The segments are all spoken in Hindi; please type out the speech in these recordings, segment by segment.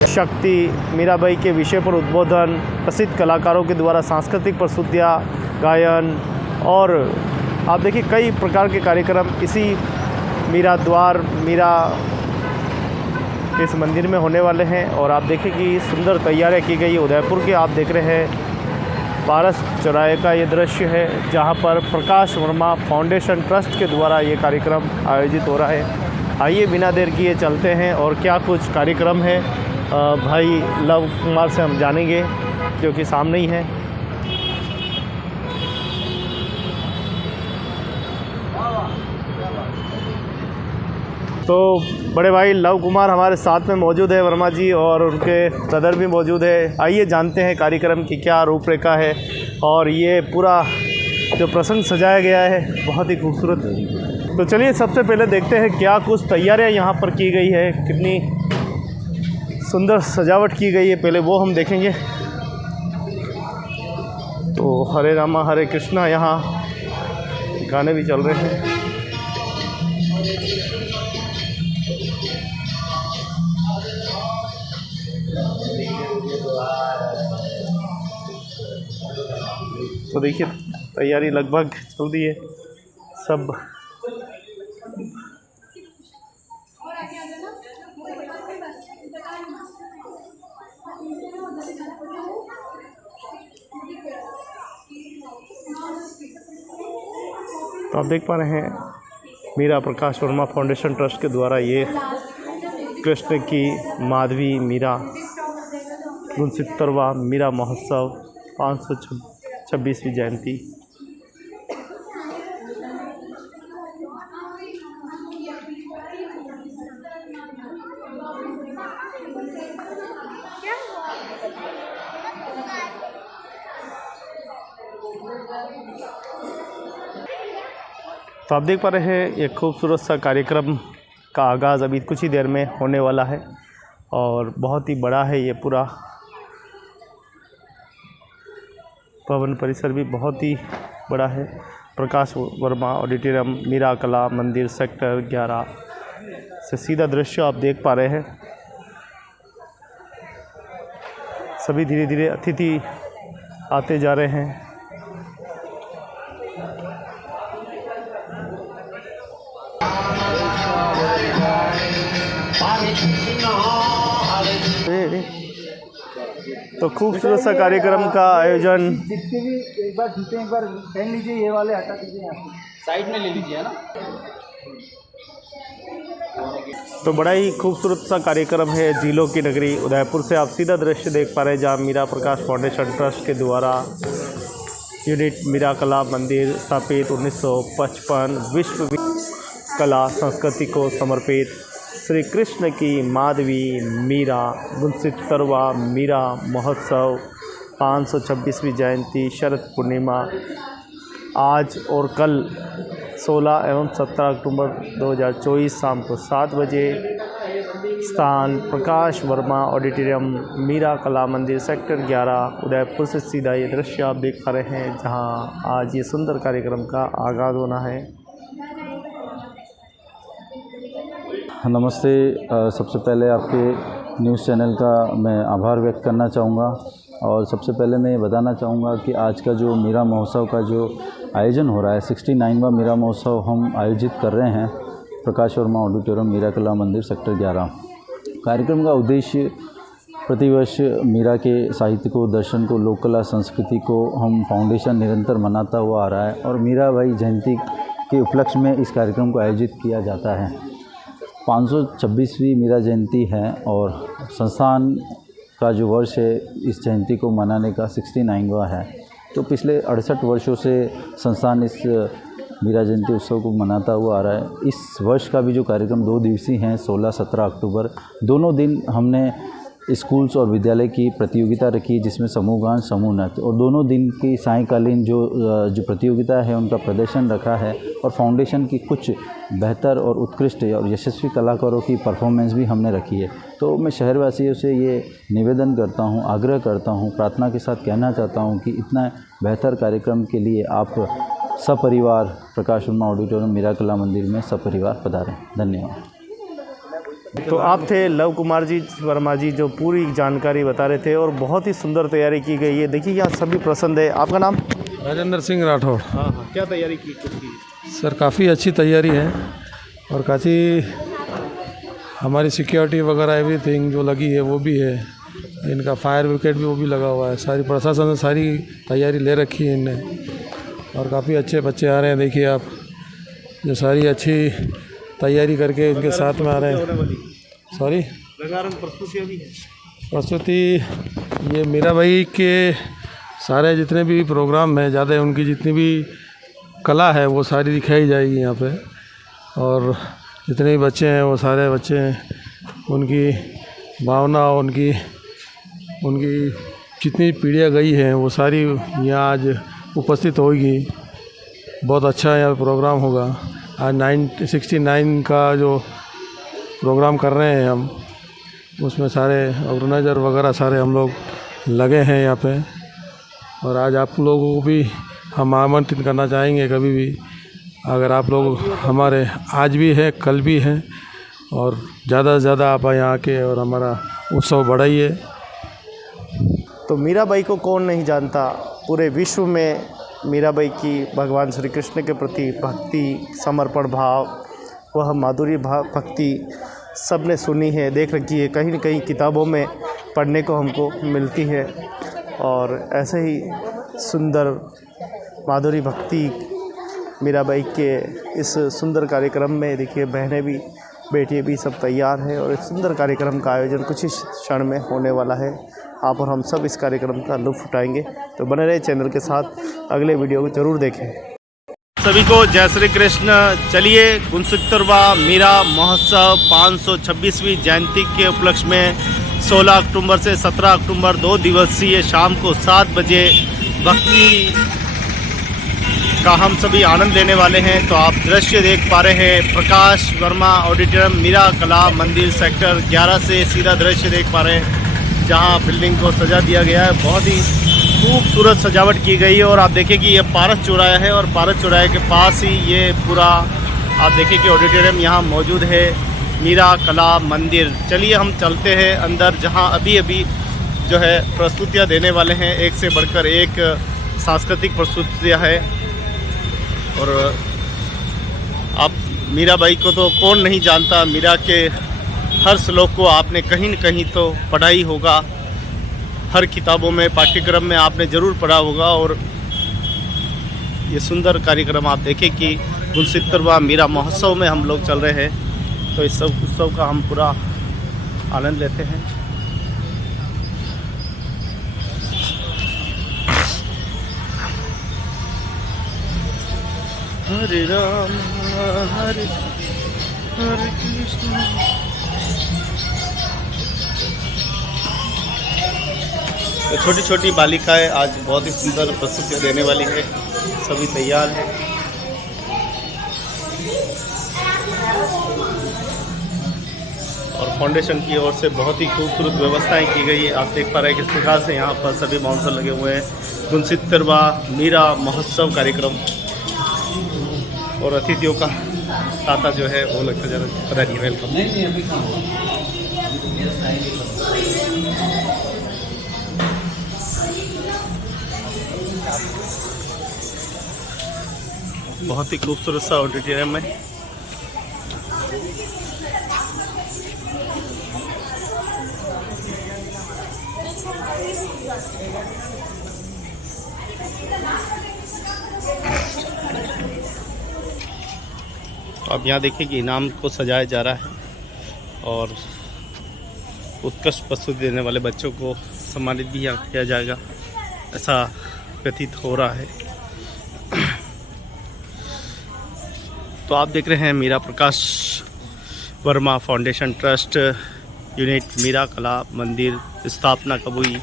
शक्ति मीराबाई के विषय पर उद्बोधन, प्रसिद्ध कलाकारों के द्वारा सांस्कृतिक प्रस्तुतियाँ, गायन और आप देखिए कई प्रकार के कार्यक्रम इसी मीरा द्वार मीरा इस मंदिर में होने वाले हैं। और आप देखिए कि सुंदर तैयारियां की गई है। उदयपुर के आप देख रहे हैं पारस चौराहे का ये दृश्य है, जहां पर प्रकाश वर्मा फाउंडेशन ट्रस्ट के द्वारा ये कार्यक्रम आयोजित हो रहा है। आइए बिना देर किए चलते हैं और क्या कुछ कार्यक्रम है भाई लव कुमार से हम जानेंगे, जो कि सामने ही है। तो बड़े भाई लव कुमार हमारे साथ में मौजूद है, वर्मा जी, और उनके ब्रदर भी मौजूद है। आइए जानते हैं कार्यक्रम की क्या रूपरेखा है और ये पूरा जो प्रसंग सजाया गया है बहुत ही खूबसूरत है। तो चलिए सबसे पहले देखते हैं क्या कुछ तैयारियां यहाँ पर की गई है, कितनी सुंदर सजावट की गई है, पहले वो हम देखेंगे। तो हरे रामा हरे कृष्णा यहाँ गाने भी चल रहे हैं। तो देखिए तैयारी लगभग चल रही है सब। तो आप देख पा रहे हैं मीरा प्रकाश वर्मा फाउंडेशन ट्रस्ट के द्वारा ये कृष्ण की माधवी मीरा 69वां मीरा महोत्सव 526वीं जयंती। तो आप देख पा रहे हैं एक खूबसूरत सा कार्यक्रम का आगाज़ अभी कुछ ही देर में होने वाला है और बहुत ही बड़ा है ये पूरा भवन परिसर भी बहुत ही बड़ा है। प्रकाश वर्मा ऑडिटोरियम मीरा कला मंदिर सेक्टर 11 से सीधा दृश्य आप देख पा रहे हैं। सभी धीरे धीरे अतिथि आते जा रहे हैं। तो खूबसूरत सा कार्यक्रम का आयोजन। जितने भी एक बार जूते एक बार पहन लीजिए, ये वाले हटा दीजिए, यहाँ पे साइड में ले लीजिए ना। तो बड़ा ही खूबसूरत सा कार्यक्रम है। झीलों की नगरी उदयपुर से आप सीधा दृश्य देख पा रहे हैं, जहाँ मीरा प्रकाश फाउंडेशन ट्रस्ट के द्वारा यूनिट मीरा कला मंदिर स्थापित 1955 विश्व कला संस्कृति को समर्पित श्री कृष्ण की माधवी मीरा 69वां मीरा महोत्सव 526वीं जयंती शरद पूर्णिमा आज और कल 16 एवं 17 अक्टूबर 2024 शाम को 7 बजे। स्थान प्रकाश वर्मा ऑडिटोरियम मीरा कला मंदिर सेक्टर 11 उदयपुर से सीधा ये दृश्य आप देख पा रहे हैं, जहां आज ये सुंदर कार्यक्रम का आगाज़ होना है। नमस्ते। सबसे पहले आपके न्यूज़ चैनल का मैं आभार व्यक्त करना चाहूँगा और सबसे पहले मैं ये बताना चाहूँगा कि आज का जो मीरा महोत्सव का जो आयोजन हो रहा है 69वां मीरा महोत्सव हम आयोजित कर रहे हैं प्रकाश वर्मा ऑडिटोरियम मीरा कला मंदिर सेक्टर 11। कार्यक्रम का उद्देश्य प्रतिवर्ष मीरा के साहित्य को, दर्शन को, लोक कला संस्कृति को हम फाउंडेशन निरंतर मनाता हुआ आ रहा है और मीराबाई जयंती के उपलक्ष्य में इस कार्यक्रम को आयोजित किया जाता है। 526वीं मीरा जयंती है और संस्थान का जो वर्ष है इस जयंती को मनाने का 69वां है। तो पिछले 68 वर्षों से संस्थान इस मीरा जयंती उत्सव को मनाता हुआ आ रहा है। इस वर्ष का भी जो कार्यक्रम 2 दिवसीय हैं 16-17 अक्टूबर, दोनों दिन हमने स्कूल्स और विद्यालय की प्रतियोगिता रखी, जिसमें समूह गान, समूह नृत्य, और दोनों दिन की सायंकालीन जो प्रतियोगिता है उनका प्रदर्शन रखा है और फाउंडेशन की कुछ बेहतर और उत्कृष्ट और यशस्वी कलाकारों की परफॉर्मेंस भी हमने रखी है। तो मैं शहरवासियों से ये निवेदन करता हूँ, आग्रह करता हूँ, प्रार्थना के साथ कहना चाहता हूँ कि इतना बेहतर कार्यक्रम के लिए आप सपरिवार प्रकाश वर्मा ऑडिटोरियम मीरा कला मंदिर में सपरिवार पधारें। धन्यवाद। तो आप थे लव कुमार जी वर्मा जी जो पूरी जानकारी बता रहे थे और बहुत ही सुंदर तैयारी की गई है। देखिए यहाँ सभी पसंद है। आपका नाम? राजेंद्र सिंह राठौड़। हाँ, क्या तैयारी की थी? सर काफ़ी अच्छी तैयारी है और काफ़ी हमारी सिक्योरिटी वगैरह एवरीथिंग जो लगी है वो भी है, इनका फायर विकेट भी वो भी लगा हुआ है। सारी प्रशासन ने सारी तैयारी ले रखी है इनने और काफ़ी अच्छे बच्चे आ रहे हैं। देखिए आप जो सारी अच्छी तैयारी करके इनके साथ में आ रहे हैं। सॉरी, रंगारंग प्रस्तुतियाँ भी है। प्रस्तुति ये मीरा भाई के सारे जितने भी प्रोग्राम हैं, ज़्यादा उनकी जितनी भी कला है वो सारी दिखाई जाएगी यहाँ पे। और जितने भी बच्चे हैं वो सारे बच्चे उनकी भावना, उनकी जितनी पीढ़ियाँ गई हैं वो सारी यहाँ आज उपस्थित होगी। बहुत अच्छा यहाँ प्रोग्राम होगा। आज 69 का जो प्रोग्राम कर रहे हैं हम, उसमें सारे ऑर्गेनाइजर वगैरह सारे हम लोग लगे हैं यहाँ पे। और आज आप लोगों को भी हम आमंत्रित करना चाहेंगे, कभी भी अगर आप लोग हमारे आज भी हैं कल भी हैं और ज़्यादा से ज़्यादा आप यहाँ आके और हमारा उत्सव बढ़ाइए। तो मीराबाई को कौन नहीं जानता। पूरे विश्व में मीराबाई की भगवान श्री कृष्ण के प्रति भक्ति, समर्पण भाव, वह माधुरी भाव भक्ति सब ने सुनी है, देख रखी है, कहीं न कहीं किताबों में पढ़ने को हमको मिलती है। और ऐसे ही सुंदर माधुरी भक्ति मीराबाई के इस सुंदर कार्यक्रम में देखिए बहनें भी, बेटियाँ भी सब तैयार हैं और इस सुंदर कार्यक्रम का आयोजन कुछ ही क्षण में होने वाला है। आप और हम सब इस कार्यक्रम का लुत्फ़ उठाएंगे। तो बने रहे चैनल के साथ, अगले वीडियो को ज़रूर देखें। सभी को जय श्री कृष्ण। चलिए 69वां मीरा महोत्सव 526वीं जयंती के उपलक्ष्य में 16 अक्टूबर से 17 अक्टूबर 2 दिवसीय शाम को 7 बजे भक्ति का हम सभी आनंद लेने वाले हैं। तो आप दृश्य देख पा रहे हैं प्रकाश वर्मा ऑडिटोरियम मीरा कला मंदिर सेक्टर 11 से सीधा दृश्य देख पा रहे हैं, जहां बिल्डिंग को सजा दिया गया है। बहुत ही खूबसूरत सजावट की गई है। और आप देखिए कि ये पारस चौराहा है और पारस चौराहे के पास ही ये पूरा आप देखिए कि ऑडिटोरियम यहाँ मौजूद है, मीरा कला मंदिर। चलिए हम चलते हैं अंदर, जहाँ अभी जो है प्रस्तुतियाँ देने वाले हैं, एक से बढ़कर एक सांस्कृतिक प्रस्तुतियाँ है। और आप मीराबाई को तो कौन नहीं जानता, मीरा के हर श्लोक को आपने कहीं न कहीं तो पढ़ा ही होगा, हर किताबों में, पाठ्यक्रम में आपने ज़रूर पढ़ा होगा। और ये सुंदर कार्यक्रम आप देखें कि 69वां मीरा महोत्सव में हम लोग चल रहे हैं। तो इस सब उत्सव का हम पूरा आनंद लेते हैं। हरे राम हरे हरे कृष्ण। तो छोटी छोटी बालिकाएं आज बहुत ही सुंदर प्रस्तुति देने वाली है, सभी तैयार हैं। और फाउंडेशन की ओर से बहुत ही खूबसूरत व्यवस्थाएं की गई है। आप देख पा रहे हैं किस प्रकार से यहाँ पर सभी बाउंसर लगे हुए हैं। 69वां मीरा महोत्सव कार्यक्रम और अतिथियों का तांता जो है वो लगता जा रहा है। वेलकम। बहुत ही खूबसूरत सा ऑडिटोरियम है। अब यहाँ देखिए कि इनाम को सजाया जा रहा है और उत्कृष्ट प्रस्तुति देने वाले बच्चों को सम्मानित भी यहाँ किया जाएगा, ऐसा प्रतीत हो रहा है। तो आप देख रहे हैं Meera Prakash Verma foundation trust unit Meera Kala Mandir. स्थापना कब हुई?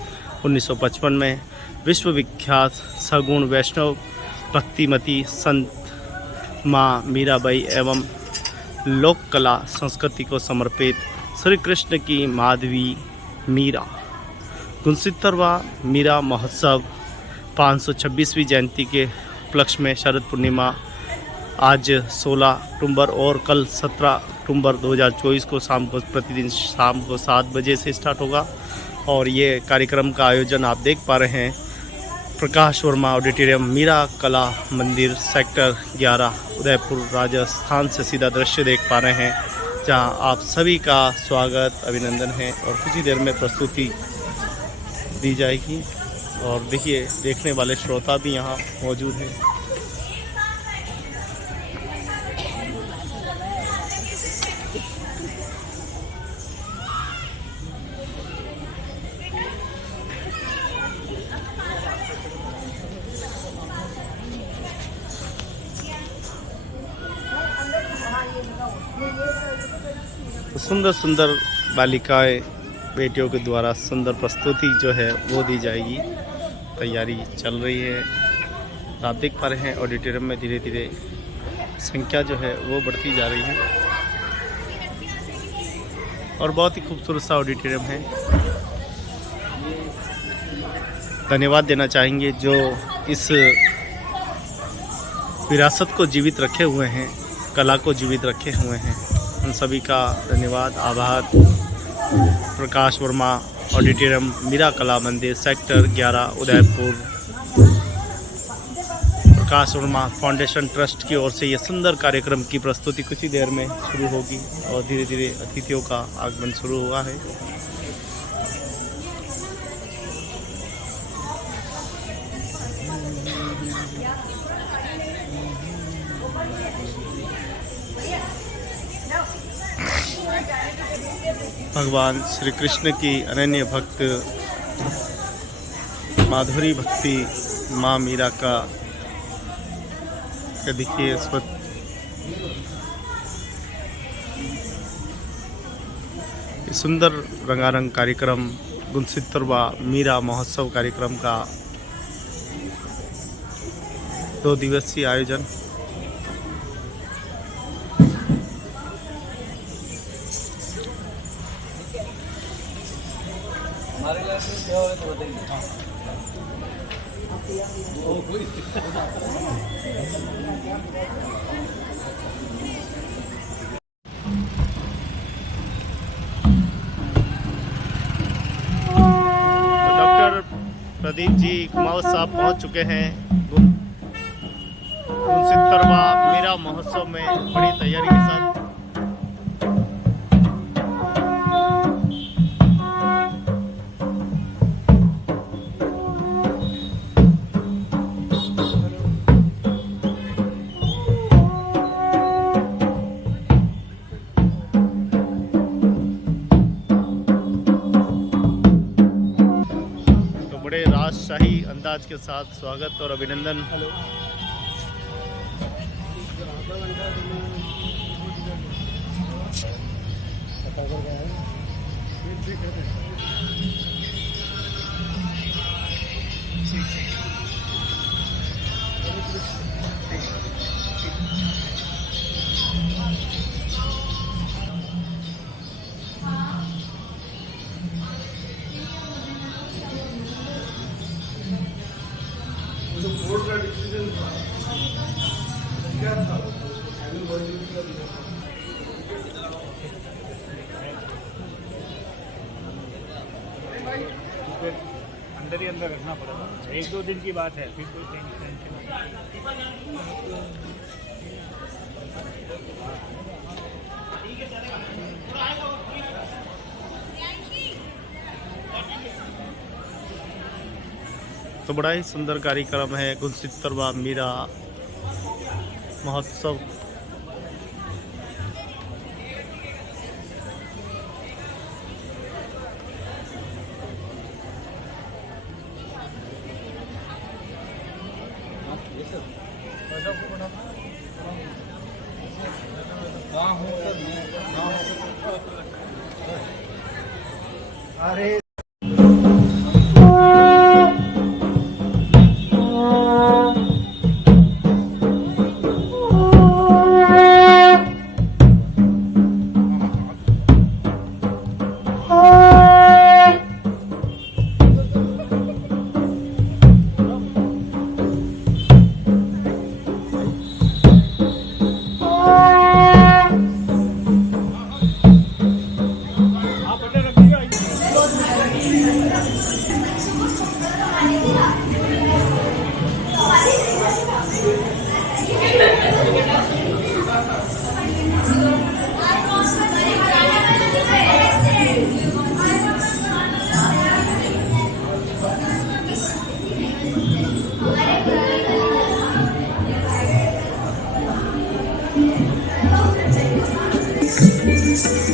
1955 में। विश्व विख्यात सगुण वैष्णव भक्तिमती संत माँ मीराबाई एवं लोक कला संस्कृति को समर्पित श्री कृष्ण की माधवी मीरा। 69वां मीरा महोत्सव 526वीं जयंती के उपलक्ष्य में शरद पूर्णिमा आज 16 अक्टूबर और कल 17 अक्टूबर 2024 को प्रतिदिन शाम को 7 बजे से स्टार्ट होगा। और ये कार्यक्रम का आयोजन आप देख पा रहे हैं प्रकाश वर्मा ऑडिटोरियम मीरा कला मंदिर सेक्टर 11 उदयपुर राजस्थान से सीधा दृश्य देख पा रहे हैं, जहां आप सभी का स्वागत अभिनंदन है। और कुछ ही देर में प्रस्तुति दी जाएगी और देखिए देखने वाले श्रोता भी यहाँ मौजूद हैं। सुंदर सुंदर बालिकाएं बेटियों के द्वारा सुंदर प्रस्तुति जो है वो दी जाएगी। तैयारी चल रही है। आप देख पा रहे हैं ऑडिटोरियम में धीरे धीरे संख्या जो है वो बढ़ती जा रही है और बहुत ही खूबसूरत सा ऑडिटोरियम है। धन्यवाद देना चाहेंगे जो इस विरासत को जीवित रखे हुए हैं, कला को जीवित रखे हुए हैं, उन सभी का धन्यवाद आभार। प्रकाश वर्मा ऑडिटोरियम मीरा कला मंदिर सेक्टर 11 उदयपुर प्रकाश वर्मा फाउंडेशन ट्रस्ट की ओर से ये सुंदर कार्यक्रम की प्रस्तुति कुछ ही देर में शुरू होगी और धीरे धीरे अतिथियों का आगमन शुरू हुआ है। भगवान श्री कृष्ण की अनन्य भक्त माधुरी भक्ति माँ मीरा का देखिए इस वक्त सुंदर रंगारंग कार्यक्रम 69वां मीरा महोत्सव कार्यक्रम का 2 दिवसीय आयोजन। डॉक्टर प्रदीप जी कुमावत साहब पहुंच चुके हैं 69वां मीरा महोत्सव में बड़ी तैयारी के साथ। राजशाही अंदाज के साथ स्वागत और अभिनंदन। अंदर ही अंदर रखना पड़ेगा। 1-2 दिन की बात है, फिर कोई टेंशन नहीं। तो बड़ा ही सुंदर कार्यक्रम है 69वां मीरा महोत्सव। अरे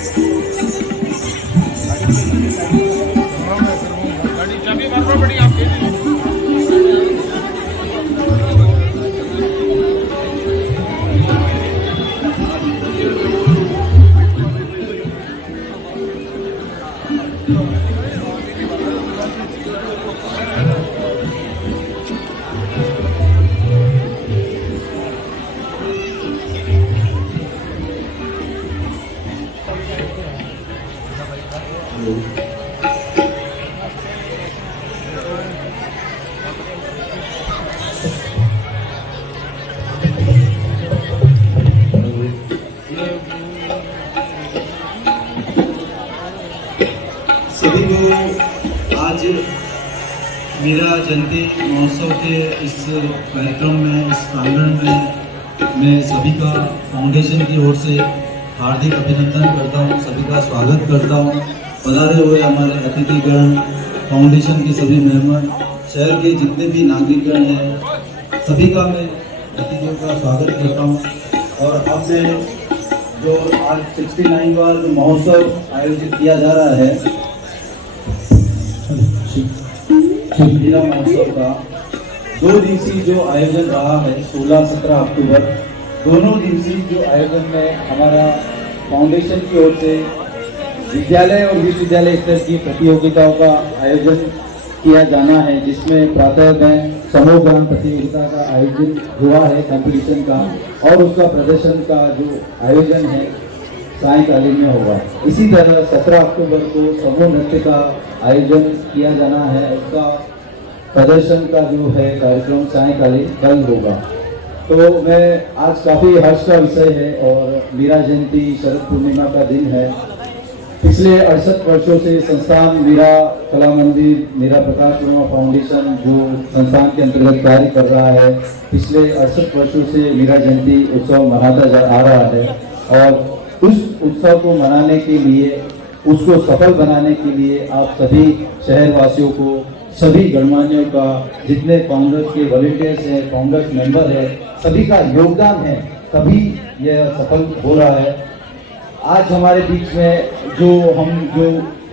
सभी को आज मीरा जयंती महोत्सव के इस कार्यक्रम में, इस प्रांगण में मैं सभी का फाउंडेशन की ओर से हार्दिक अभिनंदन करता हूं, सभी का स्वागत करता हूं। पधारे हुए हमारे अतिथिगण, फाउंडेशन के सभी मेहमान, शहर के जितने भी नागरिकगण हैं, सभी का मैं अतिथियों का स्वागत करता हूं। और अब मैं जो आज 69वां जो महोत्सव आयोजित किया जा रहा है मीरा महोत्सव का 2 दिवसीय जो आयोजन रहा है 16-17 अक्टूबर, दोनों दिवसीय जो आयोजन में हमारा फाउंडेशन की ओर से विद्यालय और विश्वविद्यालय स्तर की प्रतियोगिताओं का आयोजन किया जाना है, जिसमें प्रातः में समूह गान प्रतियोगिता का आयोजन हुआ है कंपटीशन का, और उसका प्रदर्शन का जो आयोजन है सायंकालीन में होगा। इसी तरह 17 अक्टूबर को समूह नृत्य का आयोजन किया जाना है, उसका प्रदर्शन का जो है कार्यक्रम सायंकालीन कल होगा। तो मैं आज काफ़ी हर्ष का विषय है और मीरा जयंती शरद पूर्णिमा का दिन है। पिछले 68 वर्षों से संस्थान मीरा कला मंदिर, मीरा प्रकाश वर्मा फाउंडेशन जो संस्थान के अंतर्गत कार्य कर रहा है, पिछले 68 वर्षों से मीरा जयंती उत्सव मनाता आ रहा है। और उस उत्सव को मनाने के लिए, उसको सफल बनाने के लिए आप सभी शहरवासियों को, सभी गणमान्यों का, जितने फाउंडर्स के वॉलंटियर्स हैं, फाउंडर्स मेंबर है, सभी का योगदान है, तभी यह सफल हो रहा है। आज हमारे बीच में जो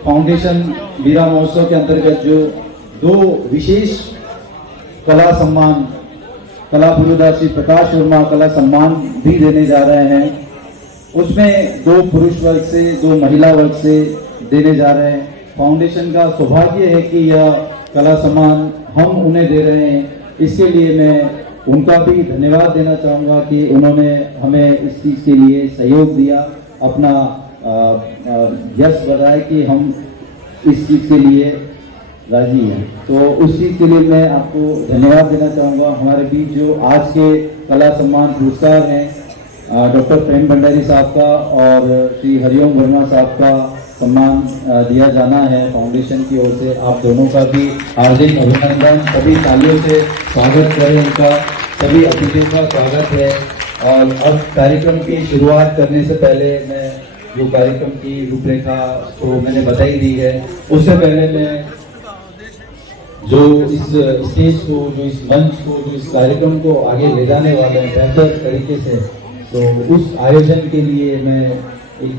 फाउंडेशन मीरा महोत्सव के अंतर्गत जो 2 विशेष कला सम्मान, कला पुरस्कार श्री प्रकाश वर्मा कला सम्मान भी देने जा रहे हैं, उसमें 2 पुरुष वर्ग से, 2 महिला वर्ग से देने जा रहे हैं। फाउंडेशन का सौभाग्य है कि यह कला सम्मान हम उन्हें दे रहे हैं। इसके लिए मैं उनका भी धन्यवाद देना चाहूँगा कि उन्होंने हमें इस चीज़ के लिए सहयोग दिया, अपना यश बताया कि हम इस चीज़ के लिए राजी हैं। तो उस चीज़ के लिए मैं आपको धन्यवाद देना चाहूँगा। हमारे बीच जो आज के कला सम्मान पुरस्कार हैं, डॉक्टर प्रेम भंडारी साहब का और श्री हरिओम वर्मा साहब का सम्मान दिया जाना है फाउंडेशन की ओर से। आप दोनों का भी हार्दिक अभिनंदन, सभी तालियों से स्वागत करें उनका, सभी अतिथियों का स्वागत है। और अब कार्यक्रम की शुरुआत करने से पहले मैं जो कार्यक्रम की रूपरेखा तो मैंने बताई दी है, उससे पहले मैं जो इस स्टेज को, जो इस मंच को, जो इस कार्यक्रम को आगे ले जाने वाले हैं बेहतर तरीके से, तो उस आयोजन के लिए मैं एक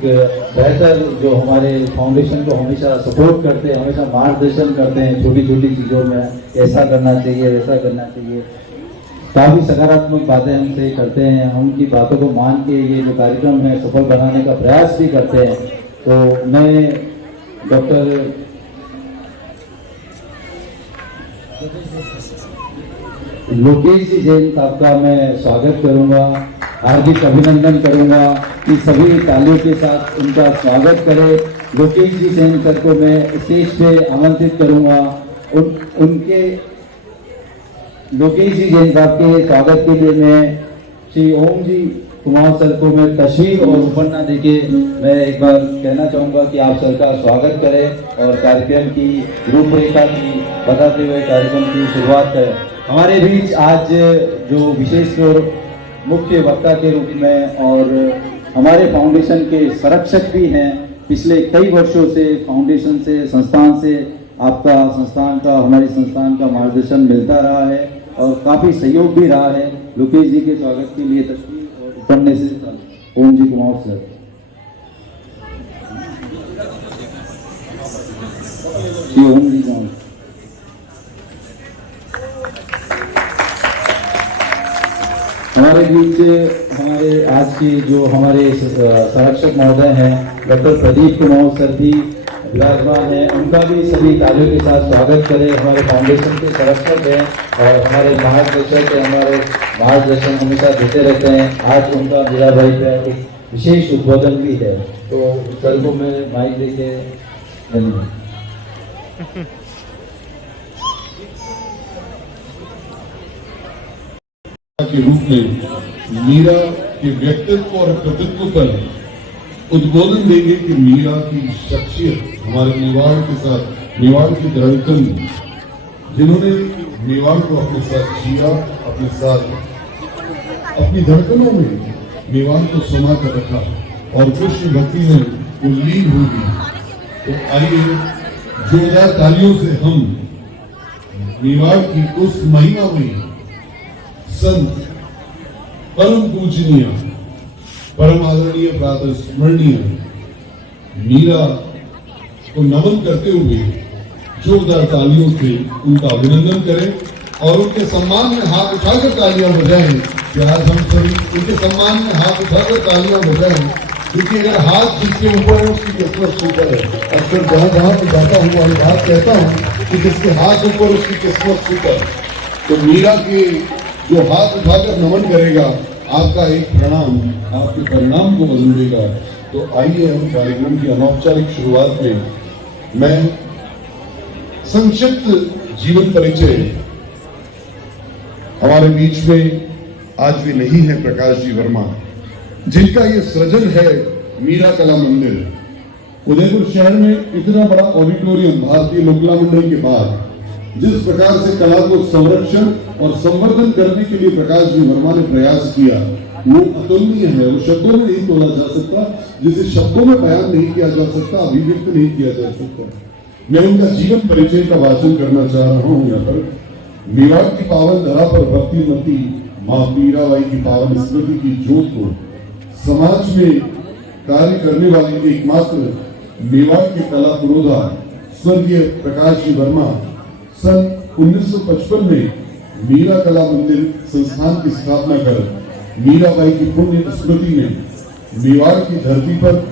बेहतर जो हमारे फाउंडेशन को हमेशा सपोर्ट करते हैं, हमेशा मार्गदर्शन करते हैं छोटी छोटी चीज़ों में, ऐसा करना चाहिए, वैसा करना चाहिए, काफ़ी सकारात्मक बातें हमसे करते हैं। हम उनकी बातों को मान के ये जो कार्यक्रम है सफल बनाने का प्रयास भी करते हैं। तो मैं डॉक्टर लोकेश जी जैन साहब का मैं स्वागत करूंगा, हार्दिक अभिनंदन करूंगा कि सभी तालियों के साथ उनका स्वागत करें। लोकेश जी जैन सर को मैं स्टेज पे आमंत्रित करूंगा। उनके लोकेश जी जैन साहब के स्वागत के लिए मैं श्री ओम जी कुमार सर को मैं तस्वीर और उपन्यास देके मैं एक बार कहना चाहूँगा कि आप सर का स्वागत करें और कार्यक्रम की रूपरेखा की बताते हुए कार्यक्रम की शुरुआत करें। हमारे बीच आज जो विशेष और मुख्य वक्ता के रूप में और हमारे फाउंडेशन के संरक्षक भी हैं, पिछले कई वर्षों से फाउंडेशन से, संस्थान से आपका संस्थान का, हमारे संस्थान का मार्गदर्शन मिलता रहा है और काफ़ी सहयोग भी रहा है। लोकेश जी के स्वागत के लिए तस्वीर और उपन्यास से ओम जी कुमार सर। श्री ओम जी गाँव। हमारे बीच हमारे आज के जो हमारे संरक्षक महोदय हैं डॉक्टर प्रदीप कुमार सर भी विराजमान है, उनका भी सभी तालियों के साथ स्वागत करें। हमारे फाउंडेशन के संरक्षक हैं और हमारे मार्गदर्शक हमारे मार्गदर्शन हमेशा देते रहते हैं। आज उनका मीरा भाई पे एक विशेष उद्बोधन भी है, तो सर को मैं माइक देके धन्यवाद। के रूप में मीरा के व्यक्तित्व और कृतित्व पर उद्बोधन देंगे कि मीरा की शख्सियत हमारे मेवाड़ के साथ, मेवाड़ की धड़कन, जिन्होंने मेवाड़ को अपने साथ जिया, अपने साथ अपनी धड़कनों में मेवाड़ को समा कर रखा और कृष्ण भक्ति में वो लीन हो गई। तो आइए जोरदार तालियों से हम मेवाड़ की उस महिमा में संत, परम पूजनीय, परम आदरणीय, प्रातः स्मरणीय मीरा को नमन करते हुए जोरदार तालियों से उनका अभिनंदन करें और उनके सम्मान में हाथ उठाकर तालियां बजाएं। कि आज हम सभी उनके सम्मान में हाथ उठाकर तालियां बजाएं, क्योंकि अगर हाथ जिसके ऊपर है उसकी किस्मत ऊपर है। अक्सर जहां जहां पर जाता हूँ वही बात कहता हूँ कि जिसके हाथ ऊपर उसकी किस्मत ऊपर। तो मीरा के जो हाथ उठाकर नमन करेगा, आपका एक प्रणाम आपके परिणाम को बदल देगा। तो आइए हम कार्यक्रम की अनौपचारिक शुरुआत में मैं संक्षिप्त जीवन परिचय, हमारे बीच में आज भी नहीं है प्रकाश जी वर्मा, जिनका ये सृजन है मीरा कला मंदिर। उदयपुर शहर में इतना बड़ा ऑडिटोरियम भारतीय लोकला मंडल के बाद, जिस प्रकार से कला को संरक्षण और संवर्धन करने के लिए प्रकाश जी वर्मा ने प्रयास किया, वो अतुलनीय है। वो शब्दों में नहीं तोला जा सकता, जिसे शब्दों में बयान नहीं किया जा सकता, अभिव्यक्त नहीं किया जा सकता। मैं उनका जीवन परिचय का वाचन करना चाह रहा हूँ यहाँ पर। मेवाड़ की पावन धरा पर भक्तिमती माँ मीराबाई की पावन स्मृति की ज्योत को समाज में कार्य करने वाले एकमात्र मेवाड़ के कला पुरोधा स्वर्गीय प्रकाश जी वर्मा सन 1955 में मीरा कला मंदिर संस्थान की स्थापना कर मीराबाई की पुण्य स्मृति में मेवाड़ की धरती पर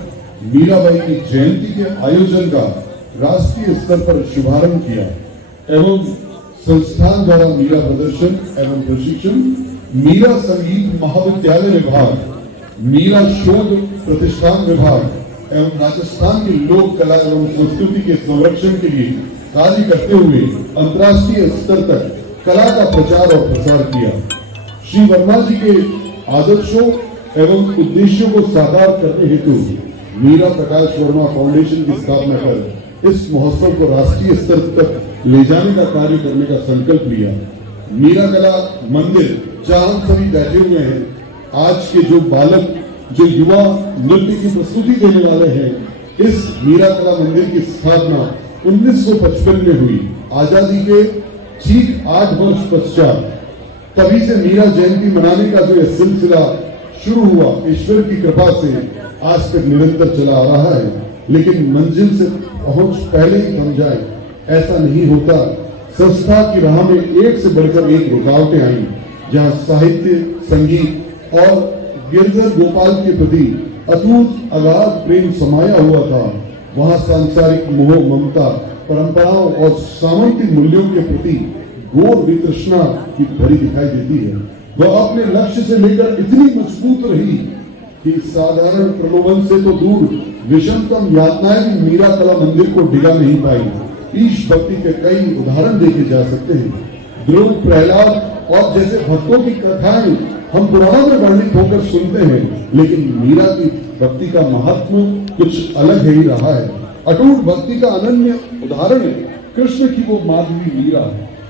मीराबाई की जयंती के आयोजन का राष्ट्रीय स्तर पर शुभारंभ किया एवं संस्थान द्वारा मीरा प्रदर्शन एवं प्रशिक्षण, मीरा संगीत महाविद्यालय विभाग, मीरा शोध प्रतिष्ठान विभाग एवं राजस्थान की लोक कला एवं संस्कृति के संरक्षण के लिए कार्य करते हुए अंतर्राष्ट्रीय स्तर तक कला का प्रचार और प्रसार किया। श्री वर्मा जी के आदर्शों एवं उद्देश्यों को साकार करने हेतु मीरा प्रकाश वर्मा फाउंडेशन की स्थापना कर इस महोत्सव को राष्ट्रीय स्तर तक ले जाने का कार्य करने का संकल्प लिया। मीरा कला मंदिर जहां हम सभी बैठे हुए हैं, आज के जो बालक, जो युवा नृत्य की प्रस्तुति देने वाले हैं, इस मीरा कला मंदिर की स्थापना 1955 में हुई। आजादी के ठीक 8 वर्ष पश्चात तभी से मीरा जयंती मनाने का जो यह सिलसिला शुरू हुआ, ईश्वर की कृपा से आज तक निरंतर चला आ रहा है। लेकिन मंजिल से पहुंच पहले ही थम जाए, ऐसा नहीं होता। संस्था की राह में एक से बढ़कर एक रुकावटें आई, जहां साहित्य, संगीत और गिरधर गोपाल के प्रति अटूट अगाध प्रेम समाया हुआ था, वहां सांसारिक मोह, ममता, परंपराओं और सामाजिक मूल्यों के प्रति घोर वितृष्णा की भरी दिखाई देती है। वह अपने लक्ष्य से लेकर इतनी मजबूत रही कि साधारण प्रलोभन से तो दूर विषमतम यातनाएं भी मीरा कला मंदिर को डिगा नहीं पाई। ईश भक्ति के कई उदाहरण देखे जा सकते हैं। ध्रुव, प्रहलाद और जैसे भक्तों की कथाएं हम पुराणों में वर्णित होकर सुनते हैं, लेकिन मीरा की भक्ति का महत्व कुछ अलग ही रहा है। अटूट भक्ति का अनन्य उदाहरण है कृष्ण की वो माधवी मीरा,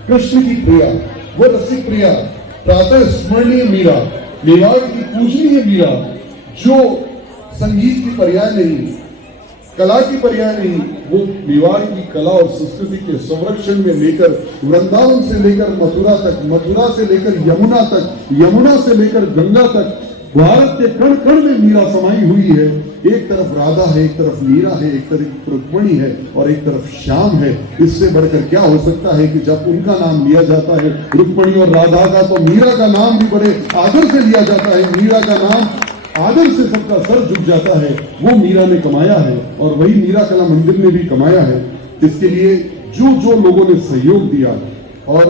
कृष्ण की प्रिया, वो रसिक प्रिया, प्रातः स्मरणीय मीरा, मेवाड़ की पूजनीय मीरा, जो संगीत की पर्याय नहीं, कला की पर्याय नहीं, वो मेवाड़ की कला और संस्कृति के संरक्षण में लेकर वृंदावन से लेकर मथुरा तक, मथुरा से लेकर यमुना तक, यमुना से लेकर गंगा तक भारत के कण कण में मीरा समाई हुई है। एक तरफ राधा है, एक तरफ मीरा है, एक तरफ रुक्मणी है और एक तरफ श्याम है। इससे बढ़कर क्या हो सकता है कि जब उनका नाम लिया जाता है रुक्मणी और राधा का, तो मीरा का नाम भी बड़े आदर से लिया जाता है। मीरा का नाम आदर से सबका सर झुक जाता है। वो मीरा ने कमाया है और वही मीरा कला मंदिर ने भी कमाया है। इसके लिए जो जो लोगों ने सहयोग दिया, और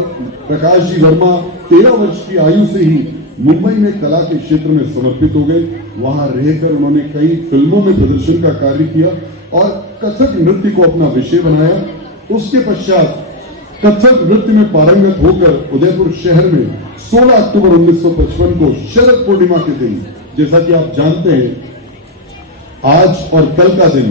प्रकाश जी वर्मा 13 वर्ष की आयु से ही मुंबई में कला के क्षेत्र में समर्पित हो गए। वहां रहकर उन्होंने कई फिल्मों में प्रदर्शन का कार्य किया और कथक नृत्य को अपना विषय बनाया। उसके पश्चात कथक नृत्य में पारंगत होकर उदयपुर शहर में 16 अक्टूबर 1955 को शरद पूर्णिमा के दिन, जैसा कि आप जानते हैं आज और कल का दिन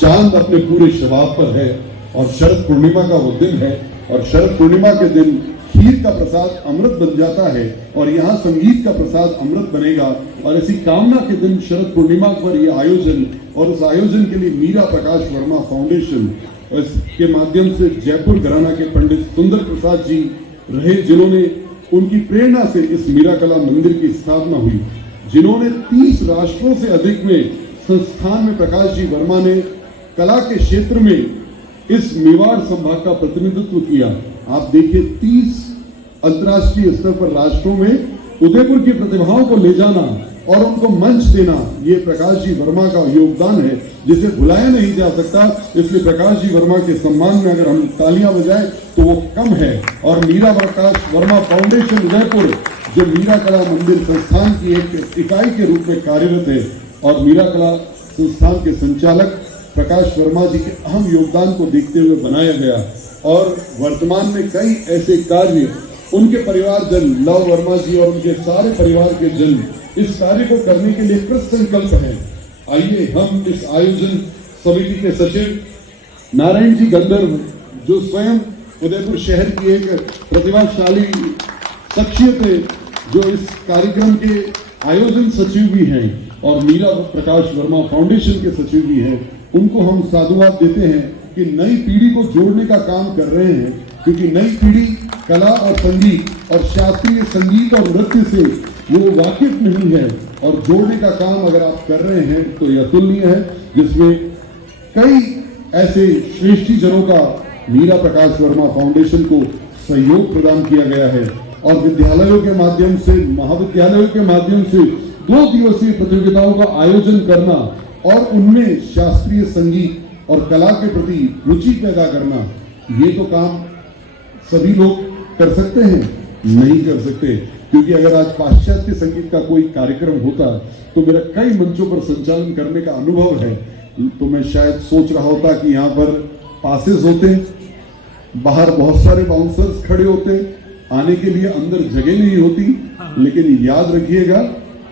चांद अपने पूरे शबाब पर है और शरद पूर्णिमा का वो दिन है। और शरद पूर्णिमा के दिन खीर का प्रसाद अमृत बन जाता है और यहाँ संगीत का प्रसाद अमृत बनेगा। और ऐसी कामना के दिन शरद पूर्णिमा पर यह आयोजन, और उस आयोजन के लिए मीरा प्रकाश वर्मा फाउंडेशन के माध्यम से जयपुर घराना के पंडित सुंदर प्रसाद जी रहे, जिन्होंने उनकी प्रेरणा से इस मीरा कला मंदिर की स्थापना हुई, जिन्होंने 30 राष्ट्रों से अधिक में संस्थान में प्रकाश जी वर्मा ने कला के क्षेत्र में इस मेवाड़ संभाग का प्रतिनिधित्व किया। आप देखिए 30 अंतर्राष्ट्रीय स्तर पर राष्ट्रों में उदयपुर की प्रतिभाओं को ले जाना और उनको मंच देना, ये प्रकाश जी वर्मा का योगदान है जिसे भुलाया नहीं जा सकता। इसलिए प्रकाश जी वर्मा के सम्मान में अगर हम तालियां बजाएं तो वो कम है। और मीरा प्रकाश वर्मा फाउंडेशन उदयपुर, जो मीरा कला मंदिर संस्थान की एक इकाई के रूप में कार्यरत है, और मीरा कला संस्थान के संचालक प्रकाश वर्मा जी के अहम योगदान को देखते हुए बनाया गया। और वर्तमान में कई ऐसे कार्य उनके परिवारजन लव वर्मा जी और उनके सारे परिवार के जन इस कार्य को करने के लिए कृत संकल्प है। आइए हम इस आयोजन समिति के सचिव नारायण जी गंधर्व, जो स्वयं उदयपुर शहर की एक प्रतिभाशाली शख्सियत है, जो इस कार्यक्रम के आयोजन सचिव भी हैं और मीरा प्रकाश वर्मा फाउंडेशन के सचिव भी हैं, उनको हम साधुवाद देते हैं कि नई पीढ़ी को जोड़ने का काम कर रहे हैं। क्योंकि नई पीढ़ी कला और संगीत और शास्त्रीय संगीत और नृत्य से वो वाकिफ नहीं है, और जोड़ने का काम अगर आप कर रहे हैं तो यह अतुलनीय है, जिसमें कई ऐसे श्रेष्ठी जनों का मीरा प्रकाश वर्मा फाउंडेशन को सहयोग प्रदान किया गया है। और विद्यालयों के माध्यम से, महाविद्यालयों के माध्यम से 2 दिवसीय प्रतियोगिताओं का आयोजन करना और उनमें शास्त्रीय संगीत और कला के प्रति रुचि पैदा करना, ये तो काम सभी लोग कर सकते हैं? नहीं कर सकते। क्योंकि अगर आज पाश्चात्य संगीत का कोई कार्यक्रम होता तो मेरा कई मंचों पर संचालन करने का अनुभव है, तो मैं शायद सोच रहा होता कि यहाँ पर पासेस होते, बाहर बहुत सारे बाउंसर्स खड़े होते, आने के लिए अंदर जगह नहीं होती। लेकिन याद रखिएगा,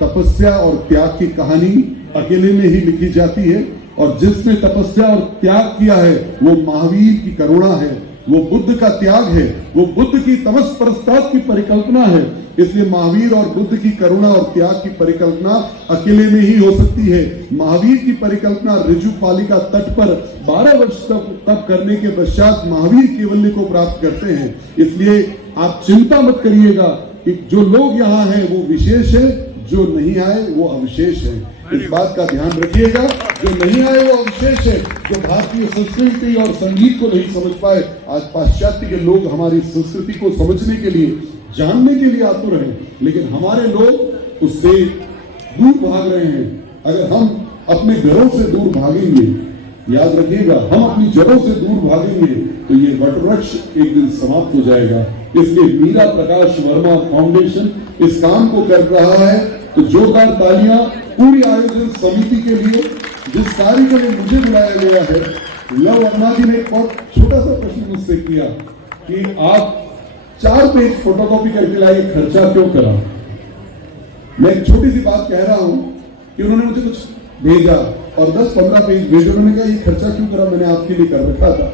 तपस्या और त्याग की कहानी अकेले में ही लिखी जाती है, और जिसने तपस्या और त्याग किया है वो महावीर की करुणा है, वो बुद्ध का त्याग है, वो बुद्ध की तमस प्रस्ताव की परिकल्पना है। इसलिए महावीर और बुद्ध की करुणा और त्याग की परिकल्पना अकेले में ही हो सकती है। महावीर की परिकल्पना ऋजुपालिका तट पर 12 वर्ष तप करने के पश्चात महावीर केवल्य को प्राप्त करते हैं। इसलिए आप चिंता मत करिएगा कि जो लोग यहाँ हैं वो विशेष है, जो नहीं आए वो अविशेष है। इस बात का ध्यान रखिएगा, जो नहीं आए वो अविशेष है। जो भारतीय संस्कृति और संगीत को नहीं समझ पाए, आज पाश्चात्य के लोग हमारी संस्कृति को समझने के लिए, जानने के लिए आतुर हैं, लेकिन हमारे लोग उससे दूर भाग रहे हैं। अगर हम अपने घरों से दूर भागेंगे, याद रखिएगा, हम अपनी जड़ों से दूर भागेंगे तो ये वटवृक्ष एक दिन समाप्त हो जाएगा। इसलिए मीरा प्रकाश वर्मा फाउंडेशन इस काम को कर रहा है। तो जोरदार तालियां पूरी आयोजन समिति के लिए, जिस कार्य के लिए मुझे बुलाया गया है। लव वर्मा जी ने एक बहुत छोटा सा प्रश्न मुझसे किया कि आप 4 पेज फोटोकॉपी करके लाए, खर्चा क्यों करा? मैं एक छोटी सी बात कह रहा हूं कि उन्होंने मुझे कुछ भेजा और 10-15 पेज भेजे। उन्होंने कहा ये खर्चा क्यों करा, मैंने आपके लिए कर रखा था।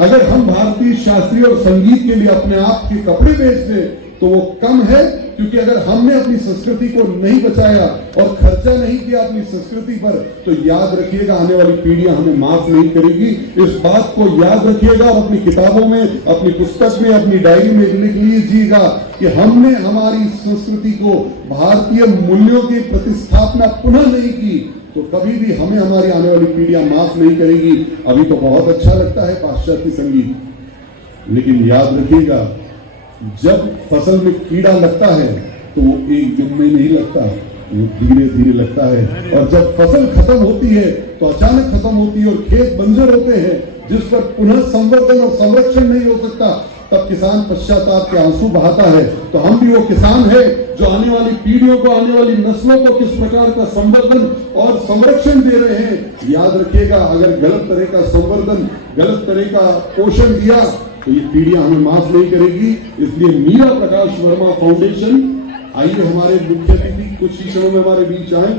अगर हम भारतीय शास्त्रीय और संगीत के लिए अपने आप के कपड़े बेच दें तो वो कम है, क्योंकि अगर हमने अपनी संस्कृति को नहीं बचाया और खर्चा नहीं किया अपनी संस्कृति पर, तो याद रखिएगा आने वाली पीढ़ियां हमें माफ नहीं करेगी। इस बात को याद रखिएगा और अपनी किताबों में, अपनी पुस्तक में, अपनी डायरी में लिख लीजिएगा कि हमने हमारी संस्कृति को, भारतीय मूल्यों की प्रतिस्थापना पुनः नहीं की, तो कभी भी हमें हमारी आने वाली पीढ़ियां माफ नहीं करेगी। अभी तो बहुत अच्छा लगता है पाश्चात्य संगीत, लेकिन याद रखिएगा जब फसल में कीड़ा लगता है तो वो एक दिन में नहीं लगता, वो धीरे धीरे लगता है। और जब फसल खत्म होती है तो अचानक खत्म होती है और खेत बंजर होते हैं जिस पर पुनः संवर्धन और संरक्षण नहीं हो सकता, तब किसान पश्चाताप के आंसू बहाता है। तो हम भी वो किसान है जो आने वाली पीढ़ियों को, आने वाली नस्लों को किस प्रकार का संवर्धन और संरक्षण दे रहे हैं। याद रखिएगा अगर गलत तरह का संवर्धन, गलत तरह का पोषण दिया तो ये पीढ़ियां हमें माफ नहीं करेगी। इसलिए मीरा प्रकाश वर्मा फाउंडेशन, आइए हमारे मुख्य अतिथि कुछ ही क्षणों में हमारे बीच आए,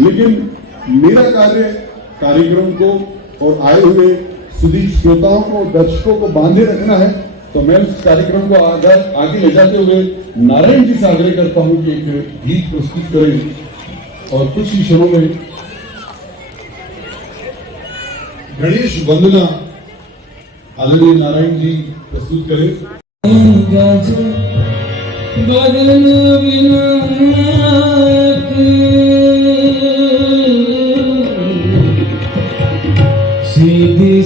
लेकिन मेरा कार्यक्रम को और आए हुए सुधी श्रोताओं को, दर्शकों को बांधे रखना है। तो मैं इस कार्यक्रम को आगे ले जाते हुए नारायण जी से आग्रह करता हूं कि एक गीत प्रस्तुत करें और कुछ ही क्षणों में गणेश वंदना आदरणीय नारायण जी प्रस्तुत करें। सीधी